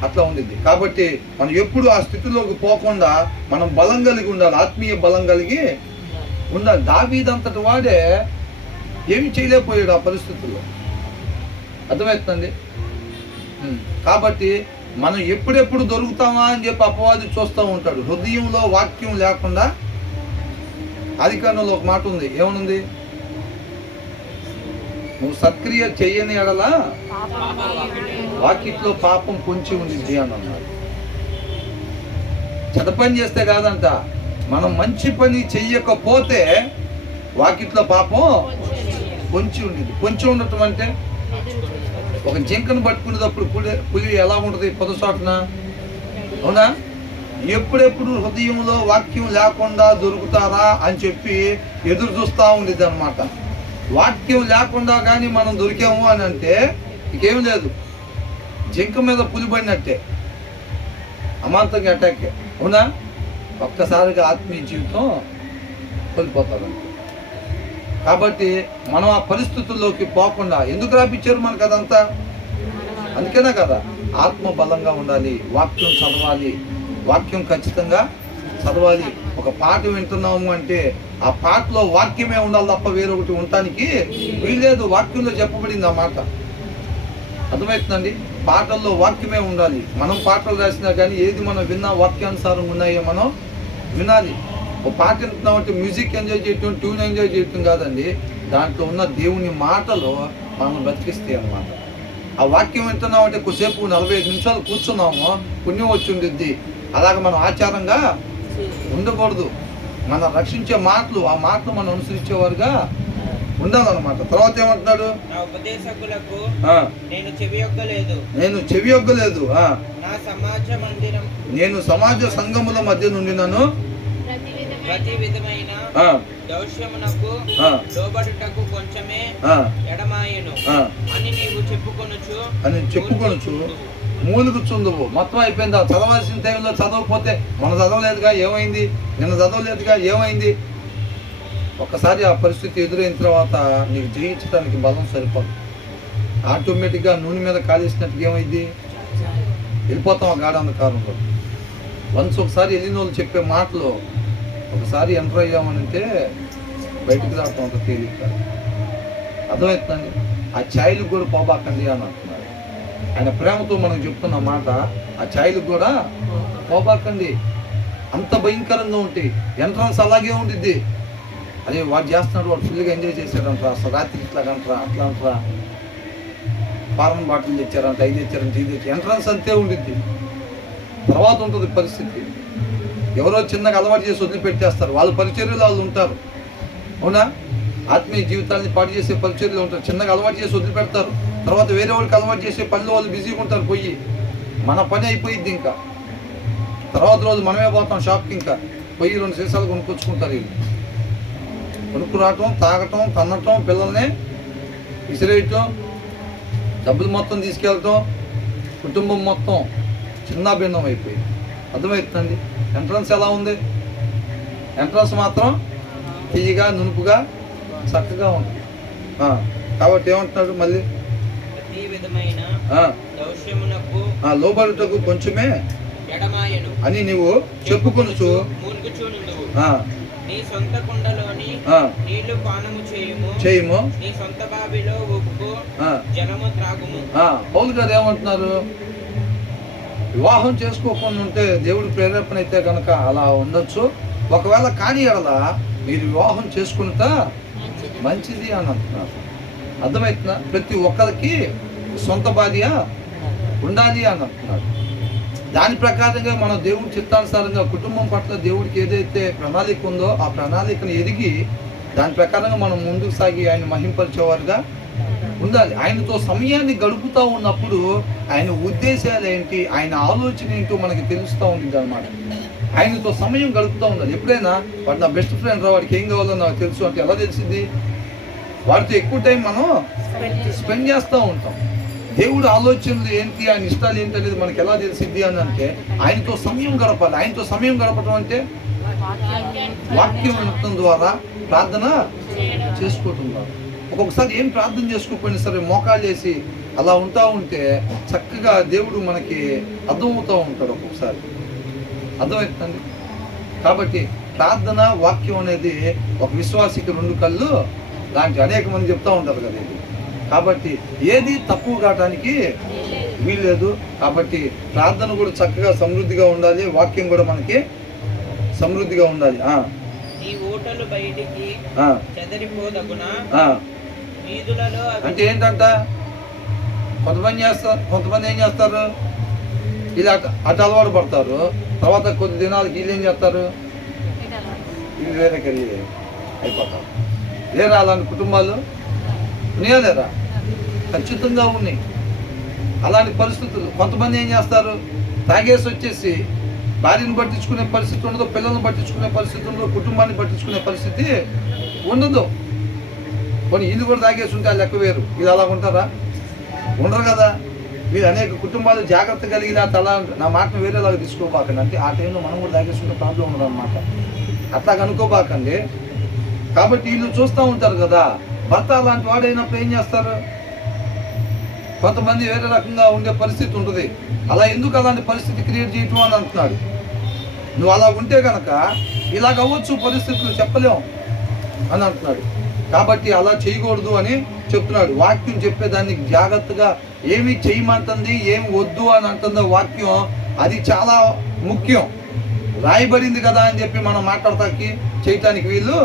అట్లా ఉండిద్ది. కాబట్టి మనం ఎప్పుడు ఆ స్థితిలోకి పోకుండా మనం బలం కలిగి ఉండాలి, ఆత్మీయ బలం కలిగి ఉండాలి. దావీదంతటి వాడే ఏమి చేయలేకపోయాడు ఆ పరిస్థితుల్లో. అర్థమవుతుందండి? కాబట్టి మనం ఎప్పుడెప్పుడు దొరుకుతామా అని చెప్పి అపవాది చూస్తూ ఉంటాడు. హృదయంలో వాక్యం లేకుండా, ఆదికాండంలో ఒక మాట ఉంది, ఏమనుంది? నువ్వు సత్క్రియ చెయ్యని ఎడల వాకిట్లో పాపం పొంచి ఉండిద్ది అని అన్నాడు. చెడ్డ పని చేస్తే కాదంట, మనం మంచి పని చెయ్యకపోతే వాకిట్లో పాపం పొంచి ఉండిద్ది. పొంచి ఉండటం అంటే ఒక జింకను పట్టుకునేటప్పుడు పులి ఎలా ఉంటుంది? పొదసాటున, అవునా? ఎప్పుడెప్పుడు హృదయంలో వాక్యం లేకుండా దొరుకుతారా అని చెప్పి ఎదురు చూస్తూ ఉండేది అనమాట. వాక్యం లేకుండా కానీ మనం దొరికాము అని అంటే ఇంకేం లేదు, జింక మీద పులి పడినట్టే, అమాంతంగా అటాక్. అవునా? ఒక్కసారిగా ఆత్మీయ జీవితం కోల్పోతారు. కాబట్టి మనం ఆ పరిస్థితుల్లోకి పోకుండా ఎందుకు రాపించారు మనకు అదంతా? అందుకేనా కదా, ఆత్మ బలంగా ఉండాలి, వాక్యం చదవాలి, వాక్యం ఖచ్చితంగా చదవాలి. ఒక పాట వింటున్నాము అంటే ఆ పాటలో వాక్యమే ఉండాలి తప్ప వేరొకటి ఉండటానికి వీల్లేదు. వాక్యంలో చెప్పబడింది ఆ మాట. అర్థమవుతుందండి? పాటల్లో వాక్యమే ఉండాలి. మనం పాటలు రాసినా కానీ ఏది మనం విన్నా వాక్యానుసారం ఉన్నాయో మనం వినాలి. ఒక పాట వింటున్నామంటే మ్యూజిక్ ఎంజాయ్ చేయటం, ట్యూన్ ఎంజాయ్ చేయటం కాదండి, దాంట్లో ఉన్న దేవుని మాటలు మనం బ్రతికిస్తాయి అన్నమాట. ఆ వాక్యం వింటున్నామంటే కొద్దిసేపు 45 నిమిషాలు కూర్చున్నాము, పుణ్యం వచ్చి ఉండిద్ది. అలాగే మనం ఆచారంగా ఉండకూడదు. మన రక్షించే మాటలు, ఆ మాటలు మనం అనుసరించేవారుగా ఉండాలన్నమాట. తర్వాత ఏమంటున్నాడు? నా ఉపదేశకులకు నేను చెవి యొక్కలేదు. నేను సమాజ సంఘముల మధ్య నుండి నన్ను ప్రతి విధమైన దౌష్యమునకు లోబడుటకు కొంచెమే ఎడమాయను అని నీవు చెప్పుకొనుచు మూలుగుచుందువు. మొత్తం అయిపోయింది. ఆ చదవాల్సిన టైంలో చదవకపోతే మన చదవలేదుగా ఏమైంది, నిన్న చదవలేదుగా ఏమైంది. ఒక్కసారి ఆ పరిస్థితి ఎదురైన తర్వాత నీకు జయించడానికి బలం సరిపోదు. ఆటోమేటిక్గా నూనె మీద కాలేసినట్టుగా ఏమైంది, వెళ్ళిపోతాం ఆ గాఢ అంధకారంలో. వన్స్ ఒకసారి వెళ్ళిన వాళ్ళు చెప్పే మాటలు ఒకసారి ఎంటర్ అయ్యామనంటే బయటికి రావటం అంత తేలిక. అర్థమవుతుందండి? ఆ ఛాయలకు కూడా పోబాకండి అని అంటున్నారు. ఆయన ప్రేమతో మనకు చెప్తున్న మాట, ఆ ఛాయలకు కూడా పోబాకండి. అంత భయంకరంగా ఉంటాయి. ఎంట్రన్స్ అలాగే ఉండిద్ది. అదే వాడు చేస్తున్నాడు, వాడు ఫుల్గా ఎంజాయ్ చేశాడంట, అసలు రాత్రి ఇట్లా అంటారా అట్లా అంటారా, ఫారెన్ బాటిల్ తెచ్చారంట, ఇది తెచ్చారంట, ఇది తెచ్చారు. ఎంట్రన్స్ అంతే ఉండిద్ది. తర్వాత ఉంటుంది పరిస్థితి. ఎవరో చిన్నగా అలవాటు చేసి వదిలిపెట్టేస్తారు. వాళ్ళ పరిచర్యలు వాళ్ళు ఉంటారు. అవునా? ఆత్మీయ జీవితాన్ని పాటు చేసే పరిచర్యలు ఉంటారు. చిన్నగా అలవాటు చేసి వదిలిపెడతారు. తర్వాత వేరే వాళ్ళకి అలవాటు చేసే పనిలో వాళ్ళు బిజీగా ఉంటారు. పోయి మన పని అయిపోయిద్ది. ఇంకా తర్వాత రోజు మనమే పోతాం షాప్కి, ఇంకా పోయి 2 సీసాలు కొనుక్కొచ్చుకుంటారు. వీళ్ళు కొనుక్కు రావటం, తాగటం, తన్నటం, పిల్లల్ని విసిరేయటం, డబ్బులు మొత్తం తీసుకెళ్ళటం, కుటుంబం మొత్తం చిన్న భిన్నం అయిపోయింది. అర్థమవుతుందండి? ఎంట్రన్స్ ఎలా ఉంది? ఎంట్రన్స్ మాత్రం తీయగా, నునుపుగా, చక్కగా ఉంది. కాబట్టి ఏమంటున్నాడు మళ్ళీ? లోబడుటకు కొంచెమే అని నీవు చెప్పుకొనుచు నీ సొంత కుండలోని నీళ్లు పానము చేయము, నీ సొంత బావిలో ఉప్పు జలము త్రాగుము. పౌలు గారు ఏమంటున్నారు? వివాహం చేసుకోకుండా ఉంటే దేవుడి ప్రేరేపణ అయితే కనుక అలా ఉండొచ్చు. ఒకవేళ కాని ఎడల మీరు వివాహం చేసుకుంటా మంచిది అని అంటున్నారు. అర్థమవుతుందా? ప్రతి ఒక్కరికి సొంత భార్య ఉండాలి అని అంటున్నాడు. దాని ప్రకారంగా మనం దేవుడి చిత్తానుసారంగా కుటుంబం పట్ల దేవుడికి ఏదైతే ప్రణాళిక ఉందో ఆ ప్రణాళికను ఎదిగి దాని ప్రకారంగా మనం ముందుకు సాగి ఆయన మహింపరిచేవారుగా ఉండాలి. ఆయనతో సమయాన్ని గడుపుతూ ఉన్నప్పుడు ఆయన ఉద్దేశాలు ఏంటి, ఆయన ఆలోచన ఏంటో మనకి తెలుస్తూ ఉంటుంది అనమాట. ఆయనతో సమయం గడుపుతూ ఉండాలి. ఎప్పుడైనా వాడు నా బెస్ట్ ఫ్రెండ్ రా, వాడికి ఏం కావాలో నాకు తెలుసు అంటే ఎలా తెలిసింది? వాడితో ఎక్కువ టైం మనం స్పెండ్ చేస్తూ ఉంటాం. దేవుడు ఆలోచనలు ఏంటి, ఆయన ఇష్టాలు ఏంటి అనేది మనకి ఎలా తెలిసింది అని అంటే ఆయనతో సమయం గడపాలి. ఆయనతో సమయం గడపడం అంటే వాక్యం వినటం ద్వారా, ప్రార్థన చేసుకోవటం ద్వారా. ఒక్కొక్కసారి ఏం ప్రార్థన చేసుకోకపోయినా సరే మోకాళ్ళు వేసి అలా ఉంటా ఉంటే చక్కగా దేవుడు మనకి అర్థమవుతూ ఉంటాడు. ఒక్కొక్కసారి అర్థమవుతుంది. కాబట్టి ప్రార్థన, వాక్యం అనేది ఒక విశ్వాసికి రెండు కళ్ళు లాంటి అనేక మంది చెప్తూ ఉంటారు కదా ఇది. కాబట్టి ఏది తక్కువ కావటానికి వీల్లేదు. కాబట్టి ప్రార్థన కూడా చక్కగా సమృద్ధిగా ఉండాలి, వాక్యం కూడా మనకి సమృద్ధిగా ఉండాలి. ఈ ఓటలు బయటికి చెదరిపోదగునా వీధులలో అంటే ఏంటంట, కొంతమంది ఏం చేస్తారు, ఇలా అటు అలవాటు పడతారు. తర్వాత కొద్ది దినాలకి వీళ్ళు ఏం చేస్తారు, ఇది వేరే కెరీర్ అయిపోతారు. లేరా అలాంటి కుటుంబాలు? ఉన్నాయా లేరా? ఖచ్చితంగా ఉన్నాయి అలాంటి పరిస్థితులు. కొంతమంది ఏం చేస్తారు, తాగేసి వచ్చేసి భార్యను పట్టించుకునే పరిస్థితి ఉండదు, పిల్లల్ని పట్టించుకునే పరిస్థితి ఉండదు, కుటుంబాన్ని పట్టించుకునే పరిస్థితి ఉండదు. కొన్ని ఇల్లు కూడా తాగేసి ఉంటే లెక్క వేరు. ఇది అలా ఉంటారా? ఉండరు కదా. మీరు అనేక కుటుంబాలు జాగ్రత్త కలిగిన నా మాటను వేరేలాగా తీసుకోబాకండి. అంటే ఆ టైంలో మనం కూడా తాగేసుకుంటే ప్రాబ్లం ఉండదు అనమాట. అట్లా కనుక్కోబాకండి. కాబట్టి వీళ్ళు చూస్తూ ఉంటారు కదా, భర్త అలాంటి వాడైనప్పుడు ఏం చేస్తారు, కొంతమంది వేరే రకంగా ఉండే పరిస్థితి ఉంటుంది. అలా ఎందుకు అలాంటి పరిస్థితి క్రియేట్ చేయటం అని అంటున్నాడు. నువ్వు అలా ఉంటే కనుక ఇలాగ అవ్వచ్చు పరిస్థితులు, చెప్పలేము అని అంటున్నాడు. కాబట్టి అలా చేయకూడదు అని చెప్తున్నాడు. వాక్యం చెప్పేదాన్ని జాగ్రత్తగా ఏమి చేయమంటుంది, ఏమి వద్దు అని అంటుందో వాక్యం, అది చాలా ముఖ్యం. రాయబడింది కదా అని చెప్పి మనం మాట్లాడటానికి చేయటానికి వీలు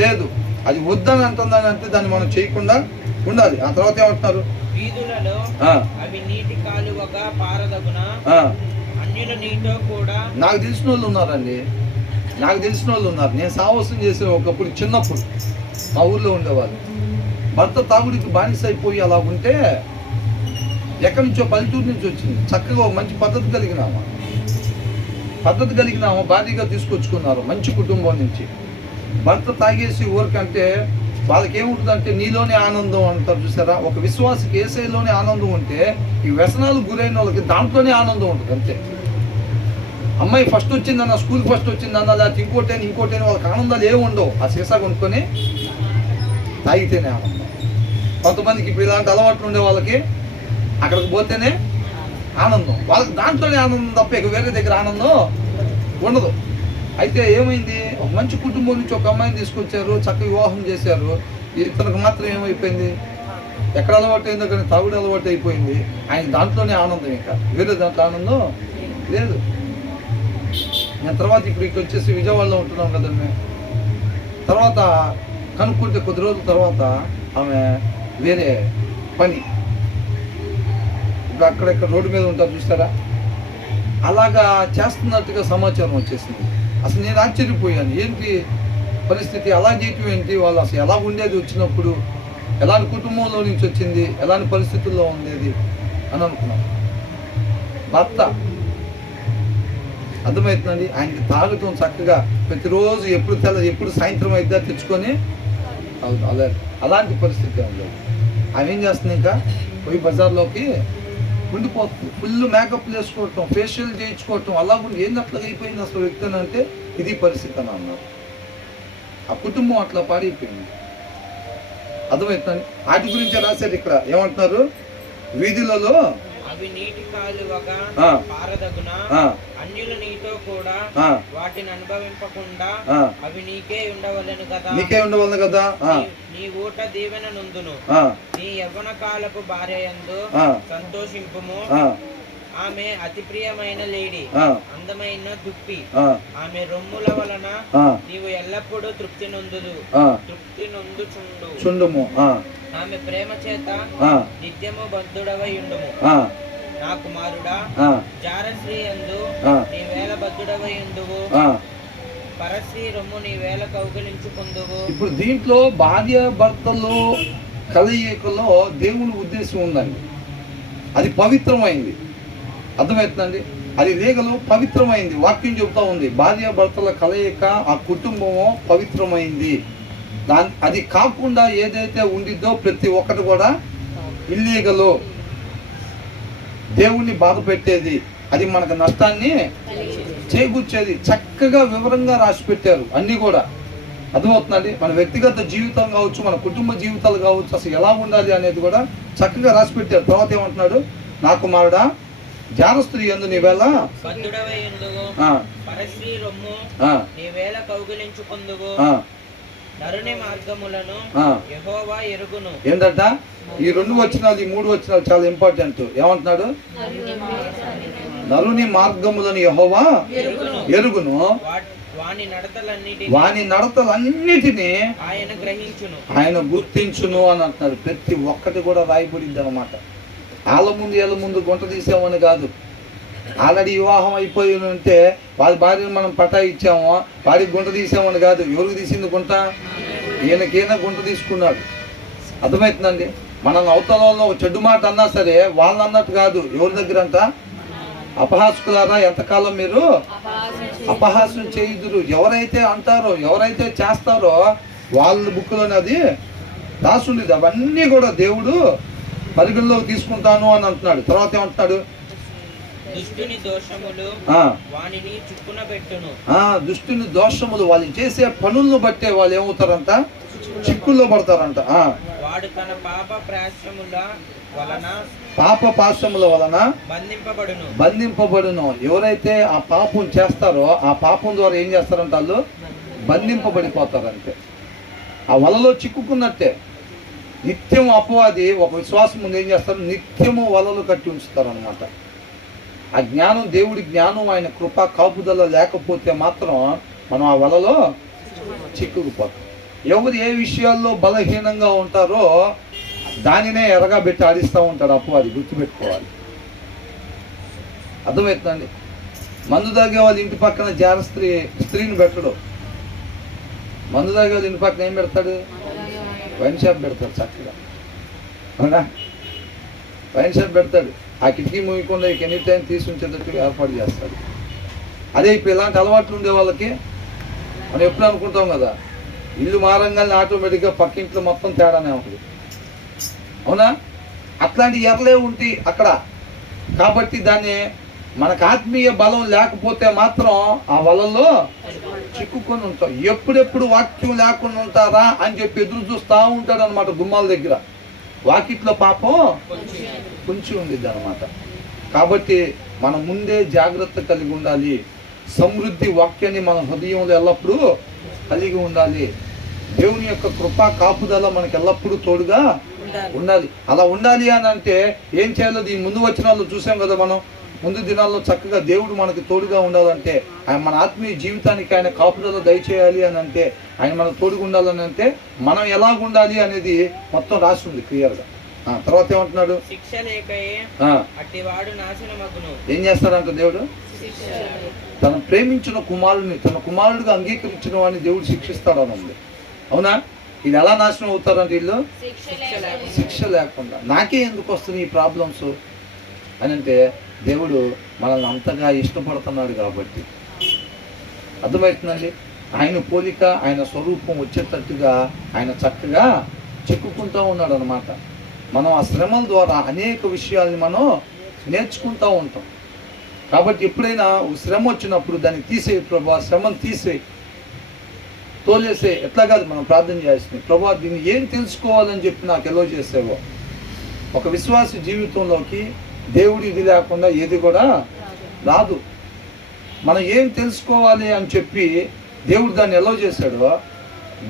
లేదు. అది వద్దని అంటుందని అంటే దాన్ని మనం చేయకుండా ఉండాలి. ఆ తర్వాత ఏమంటున్నారు, వీధులలో అవి నీటి కాలువగా పారదగున అన్యుల నీతో కూడా. నాకు తెలిసిన వాళ్ళు ఉన్నారండి, నాకు తెలిసిన వాళ్ళు ఉన్నారు. నేను సాహసం చేసిన ఒకప్పుడు చిన్నప్పుడు మా ఊర్లో ఉండేవాళ్ళు. భర్త తాగుడికి బానిస అయిపోయి అలా ఉంటే ఎక్కడి నుంచో పల్లెటూరు నుంచి వచ్చింది. చక్కగా ఒక మంచి పద్ధతి కలిగినామా భార్యగా తీసుకొచ్చుకున్నారు మంచి కుటుంబం నుంచి. భర్త తాగేసి ఊరికంటే వాళ్ళకి ఏముంటుందంటే నీలోనే ఆనందం అంటారు చూసారా. ఒక విశ్వాసకి ఏసైలోనే ఆనందం ఉంటే ఈ వ్యసనాలు గురైన వాళ్ళకి దాంట్లోనే ఆనందం ఉంటుంది అంతే. అమ్మాయి ఫస్ట్ వచ్చిందన్న, స్కూల్ ఫస్ట్ వచ్చిందన్న, లేకపోతే ఇంకోటైనా వాళ్ళకి ఆనందాలు ఏమి ఉండవు. ఆ సీసా కొనుక్కొని తాగితేనే ఆనందం. కొంతమందికి ఇప్పుడు ఇలాంటి అలవాట్లు ఉండే వాళ్ళకి అక్కడికి పోతేనే ఆనందం, వాళ్ళకి దాంట్లోనే ఆనందం తప్ప ఇక వేరే దగ్గర ఆనందం ఉండదు. అయితే ఏమైంది, ఒక మంచి కుటుంబం నుంచి ఒక అమ్మాయిని తీసుకొచ్చారు, చక్కగా వివాహం చేశారు. ఇతనికి మాత్రం ఏమైపోయింది, ఎక్కడ అలవాటు అయిందో కానీ తాగుడు అలవాటు అయిపోయింది. ఆయన దాంట్లోనే ఆనందం, ఇంకా వేరే దాంట్లో ఆనందం లేదు. నేను తర్వాత ఇప్పుడు ఇక్కడ వచ్చేసి విజయవాడలో ఉంటున్నాం కదండి. తర్వాత కనుక్కుంటే కొద్ది రోజుల తర్వాత ఆమె వేరే పని, ఇప్పుడు అక్కడెక్కడ రోడ్డు మీద ఉంటారు చూస్తారా, అలాగా చేస్తున్నట్టుగా సమాచారం వచ్చేసింది. అసలు నేను ఆశ్చర్యపోయాను, ఏంటి పరిస్థితి, అలా చేయటం ఏంటి, వాళ్ళు అసలు ఎలా ఉండేది, వచ్చినప్పుడు ఎలాంటి కుటుంబంలో నుంచి వచ్చింది, ఎలాంటి పరిస్థితుల్లో ఉండేది అని అనుకున్నాను. భర్త అర్థమవుతుందండి, ఆయనకి తాగటం చక్కగా ప్రతిరోజు ఎప్పుడు సాయంత్రం అయితే తెచ్చుకొని అలాంటి పరిస్థితి ఉండదు. ఆమె ఏం చేస్తుంది, ఇంకా పోయి బజార్లోకి ఉండిపోతుంది. ఫుల్ మేకప్ వేసుకోవటం, ఫేషియల్ చేయించుకోవటం, అలా ఉండి ఏంది అట్లా అయిపోయింది అసలు వ్యక్తి అంటే ఇది పరిస్థితి అని అన్నారు. ఆ కుటుంబం అట్లా పాడైపోయింది. అర్థమవుతుంది. వాటి గురించే రాశారు ఇక్కడ. ఏమంటున్నారు, వీధులలో అవి నీటి కాలువగా పారదగున అన్యుల నీతో కూడా వాటిని అనుభవింపకుండా అవి నీకే ఉండవలెను కదా. నీ ఊట దీవెన నుందును, నీ యవ్వన కాలపు భార్య యందు సంతోషింపుము. ఆమె అతి ప్రియమైన లేడి, అందమైన దుప్పి. ఆమె రొమ్ముల వలన నీవు ఎల్లప్పుడూ తృప్తి నొందుచుండుము. ఆమె ప్రేమ చేత నిత్యము బద్ధుడవై ఉండుము. నా కుమారుడా, జారశ్రీ యందు నీ వేళ బద్ధుడవై ఉండువు, పరశ్రీ రొమ్ము నీ వేళ కౌగిలించుకుందువు. ఇప్పుడు దీంట్లో భార్య భర్తలు కలయికలో దేవుని ఉద్దేశం ఉందండి. అది పవిత్రమైంది. అర్థమవుతుందండి? అది లీగలు పవిత్రమైంది. వాక్యం చెబుతా ఉంది, భార్య భర్తల కలయిక ఆ కుటుంబము పవిత్రమైంది. అది కాకుండా ఏదైతే ఉండిద్దో ప్రతి ఒక్కటి కూడా ఇల్లీగలు, దేవుణ్ణి బాధ పెట్టేది, అది మనకు నష్టాన్ని చేకూర్చేది. చక్కగా వివరంగా రాసి పెట్టారు అన్నీ కూడా. అర్థమవుతుందండి? మన వ్యక్తిగత జీవితం కావచ్చు, మన కుటుంబ జీవితాలు కావచ్చు, అసలు ఎలా ఉండాలి అనేది కూడా చక్కగా రాసి పెట్టారు. తర్వాత ఏమంటున్నాడు, నా కుమారుడా, జారస్త్రీ యందు నీ వేళ బద్ధుడవై ఉండువు, పరశ్రీ రొమ్ము నీ వేళ కౌగిలించుకుందువు, నరుని మార్గములను యెహోవా ఎరుగును. ఏంటంట? ఈ 2 వచనాలు, ఈ 3 వచనాలు చాలా ఇంపార్టెంట్. ఏమంటున్నాడు? నరుని మార్గములను యెహోవా ఎరుగును, వాని నడతలన్నిటినీ ఆయన గుర్తించును అని అంటున్నాడు. ప్రతి ఒక్కటి కూడా రాయబడింది అనమాట. ఏళ్ళ ముందు గుంట తీసామని కాదు. ఆల్రెడీ వివాహం అయిపోయి ఉంటే వాళ్ళ భార్యను మనం పటా ఇచ్చాము, వాడికి గుంట తీసామని కాదు. ఎవరికి తీసింది గుంట? ఈయనకైనా గుంట తీసుకున్నాడు. అర్థమవుతుందండి? మనం అవతలలో ఒక చెడ్డు మాట అన్నా సరే వాళ్ళు అన్నట్టు కాదు. ఎవరి దగ్గర అంట? అపహాసకులారా, ఎంతకాలం మీరు అపహాసం చేయుదురు. ఎవరైతే అంటారో, ఎవరైతే చేస్తారో వాళ్ళ బుక్లోనే అది రాసుండేది. అవన్నీ కూడా దేవుడు పరిగణలోకి తీసుకుంటాను అని అంటున్నాడు. తర్వాత ఏమంటున్నాడు? దుష్టుని దోషములు వానిని చిక్కున పెట్టును. దుష్టుని దోషములు, వాళ్ళు చేసే పనులను బట్టే వాళ్ళు ఏమవుతారంట? చిక్కుల్లో పడతారంట. వాడు తన పాప పాశముల వలన బంధింపబడును. ఎవరైతే ఆ పాపం చేస్తారో ఆ పాపం ద్వారా ఏం చేస్తారంట? వాళ్ళు బంధింపబడిపోతారంటే, ఆ వలలో చిక్కుకున్నట్టే. నిత్యం అపవాది ఒక విశ్వాసం ముందు ఏం చేస్తారు? నిత్యము వలలు కట్టి ఉంచుతారు అనమాట. ఆ జ్ఞానం, దేవుడి జ్ఞానం, ఆయన కృప కాపుదల లేకపోతే మాత్రం మనం ఆ వలలో చిక్కుకుపోతాం. ఎవరు ఏ విషయాల్లో బలహీనంగా ఉంటారో దానినే ఎరగా పెట్టి ఆడిస్తూ ఉంటాడు అపవాది. గుర్తుపెట్టుకోవాలి. అర్థమవుతుందండి? మందు తాగే వాళ్ళ ఇంటి పక్కన స్త్రీని పెట్టడు. మందు తాగే వాళ్ళ ఇంటి పక్కన ఏం పెడతాడు? వైన్ షాప్ పెడతాడు. చక్కగా అవునా? వైన్ షాప్ పెడతాడు. ఆ కిటికీ మూయకుండా ఎనీ టైం తీసి ఉంచేటట్టుగా ఏర్పాటు చేస్తాడు. అదే ఇప్పుడు ఇలాంటి అలవాట్లు ఉండే వాళ్ళకి మనం ఎప్పుడు అనుకుంటాం కదా, ఇల్లు మారంగానే ఆటోమేటిక్గా పక్కింట్లో మొత్తం తేడానే ఉంటుంది. అవునా? అట్లాంటి ఎర్రలే ఉంటాయి అక్కడ. కాబట్టి దాన్ని మనకు ఆత్మీయ బలం లేకపోతే మాత్రం ఆ వలలో చిక్కుకొని ఉంటాం. ఎప్పుడెప్పుడు వాక్యం లేకుండా ఉంటారా అని చెప్పి ఎదురు చూస్తూ ఉంటాడు అనమాట గుమ్మాల దగ్గర. వాకిట్లో పాపం కొంచెం ఉండిద్ది అనమాట. కాబట్టి మనం ముందే జాగ్రత్త కలిగి ఉండాలి. సమృద్ధి వాక్యాన్ని మన హృదయంలో ఎల్లప్పుడూ కలిగి ఉండాలి. దేవుని యొక్క కృపా కాపుదల మనకు ఎల్లప్పుడూ తోడుగా ఉండాలి. అలా ఉండాలి అని అంటే ఏం చేయాలో ఈ ముందు వచనాల్లో చూసాం కదా. మనం ముందు దినాల్లో చక్కగా దేవుడు మనకి తోడుగా ఉండాలంటే, ఆయన మన ఆత్మీయ జీవితానికి ఆయన కాపుదల దయచేయాలి అని అంటే, ఆయన మనకు తోడుగా ఉండాలని అంటే మనం ఎలాగ ఉండాలి అనేది మొత్తం రాసి ఉంది క్లియర్గా. తర్వాత ఏమంటున్నాడు? శిక్ష లేకయే అట్టివాడు నాశనమగును. ఏం చేస్తాడంట దేవుడు? తను ప్రేమించిన కుమారుడిని తన కుమారుడిగా అంగీకరించిన వాడిని దేవుడు శిక్షిస్తాడని ఉంది. అవునా? వీళ్ళు ఎలా నాశనం అవుతారంటే వీళ్ళు శిక్ష లేకుండా. నాకే ఎందుకు వస్తుంది ఈ ప్రాబ్లమ్స్ అని అంటే, దేవుడు మనల్ని అంతగా ఇష్టపడుతున్నాడు కాబట్టి. అర్థమవుతుందండి? ఆయన పోలిక, ఆయన స్వరూపం వచ్చేటట్టుగా ఆయన చక్కగా చెక్కుకుంటూ ఉన్నాడు అనమాట. మనం ఆ శ్రమల ద్వారా అనేక విషయాల్ని మనం నేర్చుకుంటూ ఉంటాం. కాబట్టి ఎప్పుడైనా శ్రమ వచ్చినప్పుడు దాన్ని తీసేయి ప్రభా, శ్రమను తీసేయి, తోలేసే. ఎట్లా కాదు, మనం ప్రార్థన చేస్తుంది, ప్రభా దీన్ని ఏం తెలుసుకోవాలని చెప్పి నాకు ఎలా చేసేవో. ఒక విశ్వాస జీవితంలోకి దేవుడు ఇది లేకుండా ఏది కూడా రాదు. మనం ఏం తెలుసుకోవాలి అని చెప్పి దేవుడు దాన్ని ఎలా చేశాడో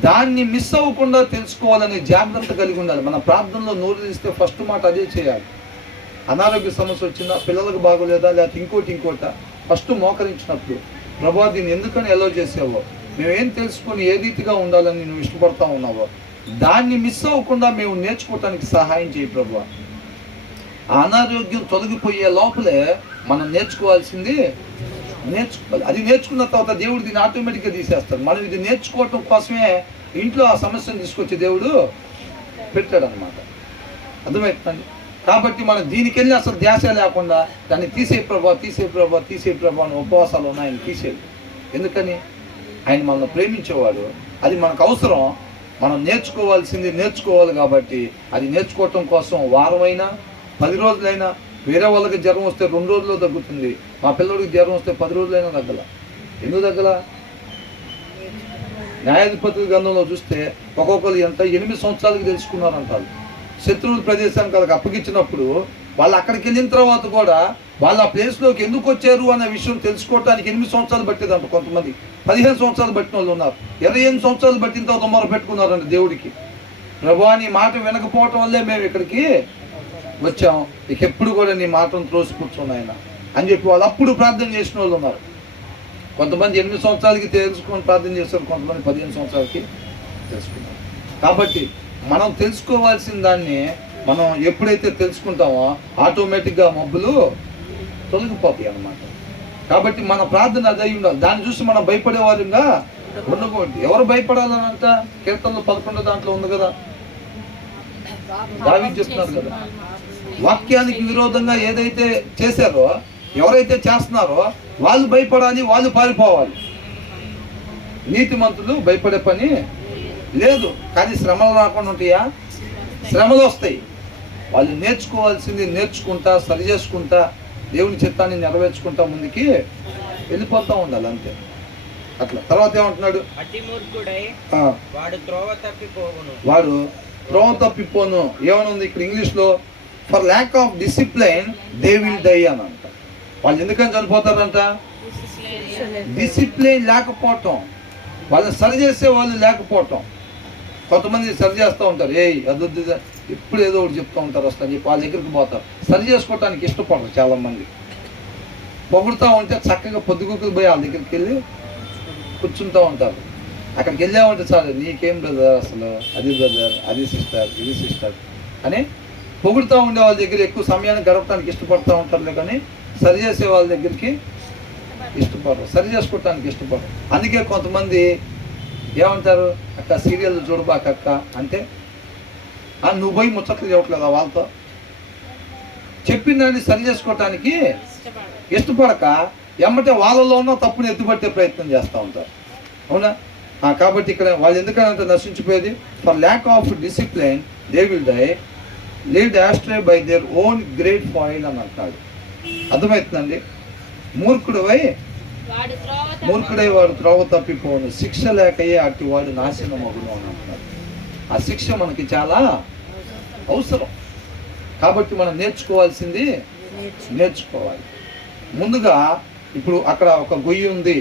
దాన్ని మిస్ అవ్వకుండా తెలుసుకోవాలనే జాగ్రత్త కలిగి ఉండాలి. మన ప్రార్థనలో నోరు తీస్తే ఫస్ట్ మాట అదే చేయాలి. అనారోగ్య సమస్య వచ్చిందా, పిల్లలకు బాగోలేదా, లేకపోతే ఇంకోట ఫస్ట్ మోకరించినప్పుడు ప్రభా దీన్ని ఎందుకని ఎలా చేసావో, మేమేం తెలుసుకొని ఏ రీతిగా ఉండాలని నువ్వు ఇష్టపడతా ఉన్నావో దాన్ని మిస్ అవ్వకుండా మేము నేర్చుకోవటానికి సహాయం చేయి ప్రభా. ఆ అనారోగ్యం తొలగిపోయే లోపలే మనం నేర్చుకోవాల్సింది నేర్చుకోవాలి. అది నేర్చుకున్న తర్వాత దేవుడు దీన్ని ఆటోమేటిక్గా తీసేస్తాడు. మనం ఇది నేర్చుకోవటం కోసమే ఇంట్లో ఆ సమస్యను తీసుకొచ్చి దేవుడు పెట్టాడు అనమాట. అర్థమవుతుందండి. కాబట్టి మనం దీనికి వెళ్ళి అసలు ధ్యాస లేకుండా దాన్ని తీసే ప్రభా అని ఉపవాసాలు ఉన్నాయి, ఆయన తీసేది. ఎందుకని? ఆయన మనల్ని ప్రేమించేవాడు. అది మనకు అవసరం. మనం నేర్చుకోవాల్సింది నేర్చుకోవాలి. కాబట్టి అది నేర్చుకోవటం కోసం వారమైనా 10 రోజులైనా, వేరే వాళ్ళకి జ్వరం వస్తే 2 రోజుల్లో తగ్గుతుంది. మా పిల్లడికి జ్వరం వస్తే 10 రోజులైనా తగ్గల. ఎందుకు తగ్గల? న్యాయాధిపతుల గ్రంథంలో చూస్తే ఒక్కొక్కరు 8 సంవత్సరాలకి తెలుసుకున్నారంటారు. శత్రువుల ప్రదేశానికి వాళ్ళకి అప్పగించినప్పుడు వాళ్ళు అక్కడికి వెళ్ళిన తర్వాత కూడా వాళ్ళు ఆ ప్లేస్లోకి ఎందుకు వచ్చారు అనే విషయం తెలుసుకోవడానికి 8 సంవత్సరాలు పట్టేదంట. కొంతమంది 15 సంవత్సరాలు పట్టిన వాళ్ళు ఉన్నారు. 28 సంవత్సరాలు పట్టిన తర్వాత మొర పెట్టుకున్నారంట దేవుడికి. ప్రభువా, నీ మాట వినకపోవటం వల్లే మేము ఇక్కడికి వచ్చాం, ఇక ఎప్పుడు కూడా నీ మాటను త్రోసిపుచ్చున్నాయన అని చెప్పి వాళ్ళు అప్పుడు ప్రార్థన చేసిన వాళ్ళు ఉన్నారు. కొంతమంది 8 సంవత్సరాలకి తెలుసుకొని ప్రార్థన చేస్తారు, కొంతమంది 15 సంవత్సరాలకి తెలుసుకున్నారు. కాబట్టి మనం తెలుసుకోవాల్సిన దాన్ని మనం ఎప్పుడైతే తెలుసుకుంటామో ఆటోమేటిక్గా మబ్బులు తొలగిపోతాయి అన్నమాట. కాబట్టి మన ప్రార్థన అది అయి ఉండాలి. దాన్ని చూసి మనం భయపడేవారుగా ఉండకూడదు. ఎవరు భయపడాలనంట? కీర్తనలు 11 దాంట్లో ఉంది కదా, దావీదు చెప్తున్నారు కదా, వాక్యానికి విరోధంగా ఏదైతే చేశారో, ఎవరైతే చేస్తున్నారో వాళ్ళు భయపడాలి, వాళ్ళు పారిపోవాలి. నీతిమంతులు భయపడే పని లేదు. కానీ శ్రమలు రాకుండా ఉంటాయా? శ్రమలు వస్తాయి. వాళ్ళు నేర్చుకోవాల్సింది నేర్చుకుంటా, సరి చేసుకుంటా, దేవుని చిత్తాన్ని నెరవేర్చుకుంటా ముందుకి వెళ్ళిపోతూ ఉండాలి, అంతే. అట్లా తర్వాత ఏమంటున్నాడు? వాడు త్రోవ తప్పిపోను. ఏమనుంది ఇక్కడ ఇంగ్లీష్లో? For lack of discipline they will die అని అంట. వాళ్ళు ఎందుకని చనిపోతారంట? డిసిప్లైన్ లేకపోవటం, వాళ్ళని సరి చేసే వాళ్ళు లేకపోవటం. కొంతమంది సరి చేస్తూ ఉంటారు, అదొద్దు ఎప్పుడు ఏదో ఒకటి చెప్తూ ఉంటారు, వస్తా అని చెప్పి వాళ్ళ దగ్గరికి పోతారు. సరి చేసుకోవటానికి ఇష్టపడరు చాలామంది. పొగుడుతూ ఉంటే చక్కగా పొద్దుగుకులు పోయి వాళ్ళ దగ్గరికి వెళ్ళి కూర్చుంటూ ఉంటారు. అక్కడికి వెళ్ళామంటే చాలు, నీకేం బ్రదర్ అసలు, అది బ్రదర్, అది సిస్టర్, ఇది సిస్టర్ అని పొగుడుతూ ఉండే వాళ్ళ దగ్గర ఎక్కువ సమయాన్ని గడపడానికి ఇష్టపడుతూ ఉంటారులే, కానీ సరి చేసే వాళ్ళ దగ్గరికి ఇష్టపడరు, సరి చేసుకోవటానికి ఇష్టపడరు. అందుకే కొంతమంది ఏమంటారు, అక్క సీరియల్ చూడబాకక్క అంటే, నువ్వు పోయి ముచ్చట్లు చెప్పట్లేదా వాళ్ళతో? చెప్పిందని సరి చేసుకోవటానికి ఇష్టపడక ఎమ్మటే వాళ్ళలో ఉన్న తప్పుని ఎత్తుపట్టే ప్రయత్నం చేస్తూ ఉంటారు. అవునా? కాబట్టి ఇక్కడ వాళ్ళు ఎందుకంటే నశించిపోయేది? For lack of discipline they will die, lead astray by their own great folly అని అంటున్నాడు. అర్థమవుతుందండి? మూర్ఖుడై వాడు త్రోవ తప్పిపోను, శిక్ష లేకయే అట్టి వాడు నాశనం అగును అని అంటున్నాడు. ఆ శిక్ష మనకి చాలా అవసరం. కాబట్టి మనం నేర్చుకోవాల్సింది నేర్చుకోవాలి. ముందుగా ఇప్పుడు అక్కడ ఒక గొయ్యి ఉంది.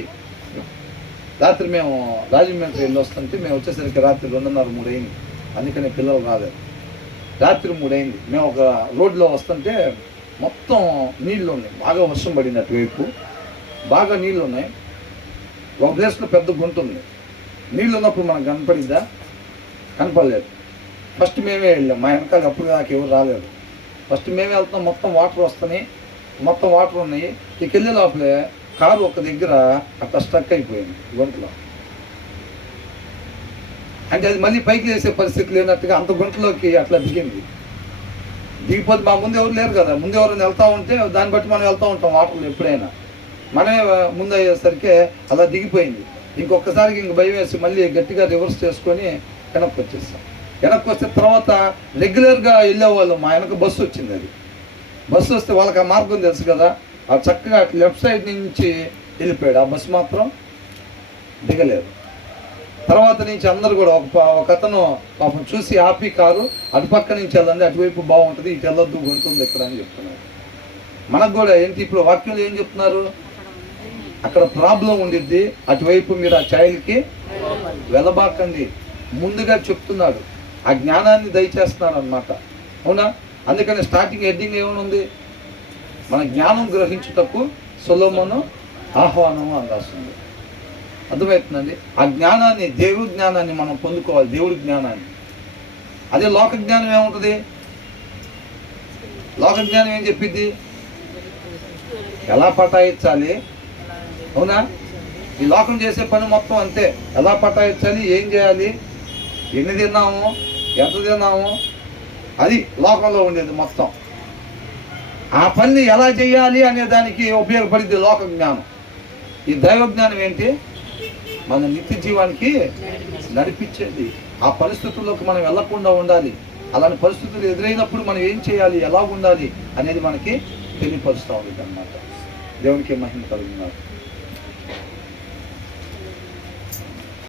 రాత్రి మేము రాజమండ్రి వెళ్ళి వస్తుంటే మేము వచ్చేసరికి రాత్రి 2:30-3 అయింది. అందుకని పిల్లలు రాలేదు. రాత్రి 3 అయింది. మేము ఒక రోడ్లో వస్తుంటే మొత్తం నీళ్ళు ఉన్నాయి, బాగా వర్షం పడింది, అటువైపు బాగా నీళ్ళు ఉన్నాయి. ఒక ప్లేస్లో పెద్ద గుంట ఉంది. నీళ్ళు ఉన్నప్పుడు మనకు కనపడిద్దా? కనపడలేదు. ఫస్ట్ మేమే వెళ్ళాం. మా వెనకాల అప్పుడు నాకు ఎవరు రాలేదు. ఫస్ట్ మేమే వెళ్తున్నాం. మొత్తం వాటర్ వస్తున్నాయి, మొత్తం వాటర్ ఉన్నాయి. ఇక వెళ్ళే లోపలే కారు ఒక దగ్గర అట్లా స్ట్రక్ అయిపోయింది గుంటలో. అంటే అది మళ్ళీ పైకి వేసే పరిస్థితి లేనట్టుగా అంత గుంటలోకి అట్లా దిగింది. దిగిపోతే మా ముందు ఎవరు లేరు కదా, ముందు ఎవరైనా వెళ్తూ ఉంటే దాన్ని బట్టి మనం వెళ్తూ ఉంటాం వాటర్లో ఎప్పుడైనా. మనమే ముందు అయ్యేసరికి అలా దిగిపోయింది. ఇంకొకసారికి ఇంక భయం వేసి మళ్ళీ గట్టిగా రివర్స్ చేసుకొని వెనక్కి వచ్చేస్తాం. వెనక్కి వస్తే తర్వాత రెగ్యులర్గా వెళ్ళేవాళ్ళు మా వెనక బస్సు వచ్చింది. అది బస్సు వస్తే వాళ్ళకి ఆ మార్గం తెలుసు కదా, ఆ చక్కగా లెఫ్ట్ సైడ్ నుంచి వెళ్ళిపోయాడు. ఆ బస్సు మాత్రం దిగలేదు. తర్వాత నుంచి అందరూ కూడా ఒక అతను పాపం చూసి ఆపి కారు అటుపక్క నుంచి వెళ్ళండి, అటువైపు బాగుంటుంది, ఇటు వెళ్ళొద్దు, ఉంటుంది ఇక్కడ అని చెప్తున్నారు. మనకు కూడా ఏంటి ఇప్పుడు వాక్యంలో ఏం చెప్తున్నారు? అక్కడ ప్రాబ్లం ఉండిద్ది, అటువైపు మీరు ఆ చైల్డ్కి వెళ్ళబాకండి ముందుగా చెప్తున్నాడు. ఆ జ్ఞానాన్ని దయచేస్తున్నాడు అనమాట. అవునా? అందుకని స్టార్టింగ్ హెడ్డింగ్ ఏమనుంది? మన జ్ఞానం గ్రహించుటకు సొలొమోను ఆహ్వానం అని రాస్తుంది. అర్థమవుతుందండి? ఆ జ్ఞానాన్ని, దేవుడి జ్ఞానాన్ని మనం పొందుకోవాలి. దేవుడి జ్ఞానాన్ని. అదే లోక జ్ఞానం ఏముంటుంది? లోక జ్ఞానం ఏం చెప్పిద్ది? ఎలా పటాయించాలి, అవునా? ఈ లోకం చేసే పని మొత్తం అంతే. ఎలా పటాయించాలి, ఏం చేయాలి, ఎన్ని తిన్నాము, ఎంత తిన్నాము, అది లోకంలో ఉండేది మొత్తం. ఆ పని ఎలా చేయాలి అనే దానికి ఉపయోగపడింది లోక జ్ఞానం. ఈ దైవ జ్ఞానం ఏంటి? మన నిత్య జీవానికి నడిపించేది. ఆ పరిస్థితుల్లోకి మనం వెళ్లకుండా ఉండాలి. అలాంటి పరిస్థితులు ఎదురైనప్పుడు మనం ఏం చేయాలి, ఎలా ఉండాలి అనేది మనకి తెలియపరుస్తూ ఉంది అన్నమాట. దేవునికి మహిమ కలుగుతున్నారు.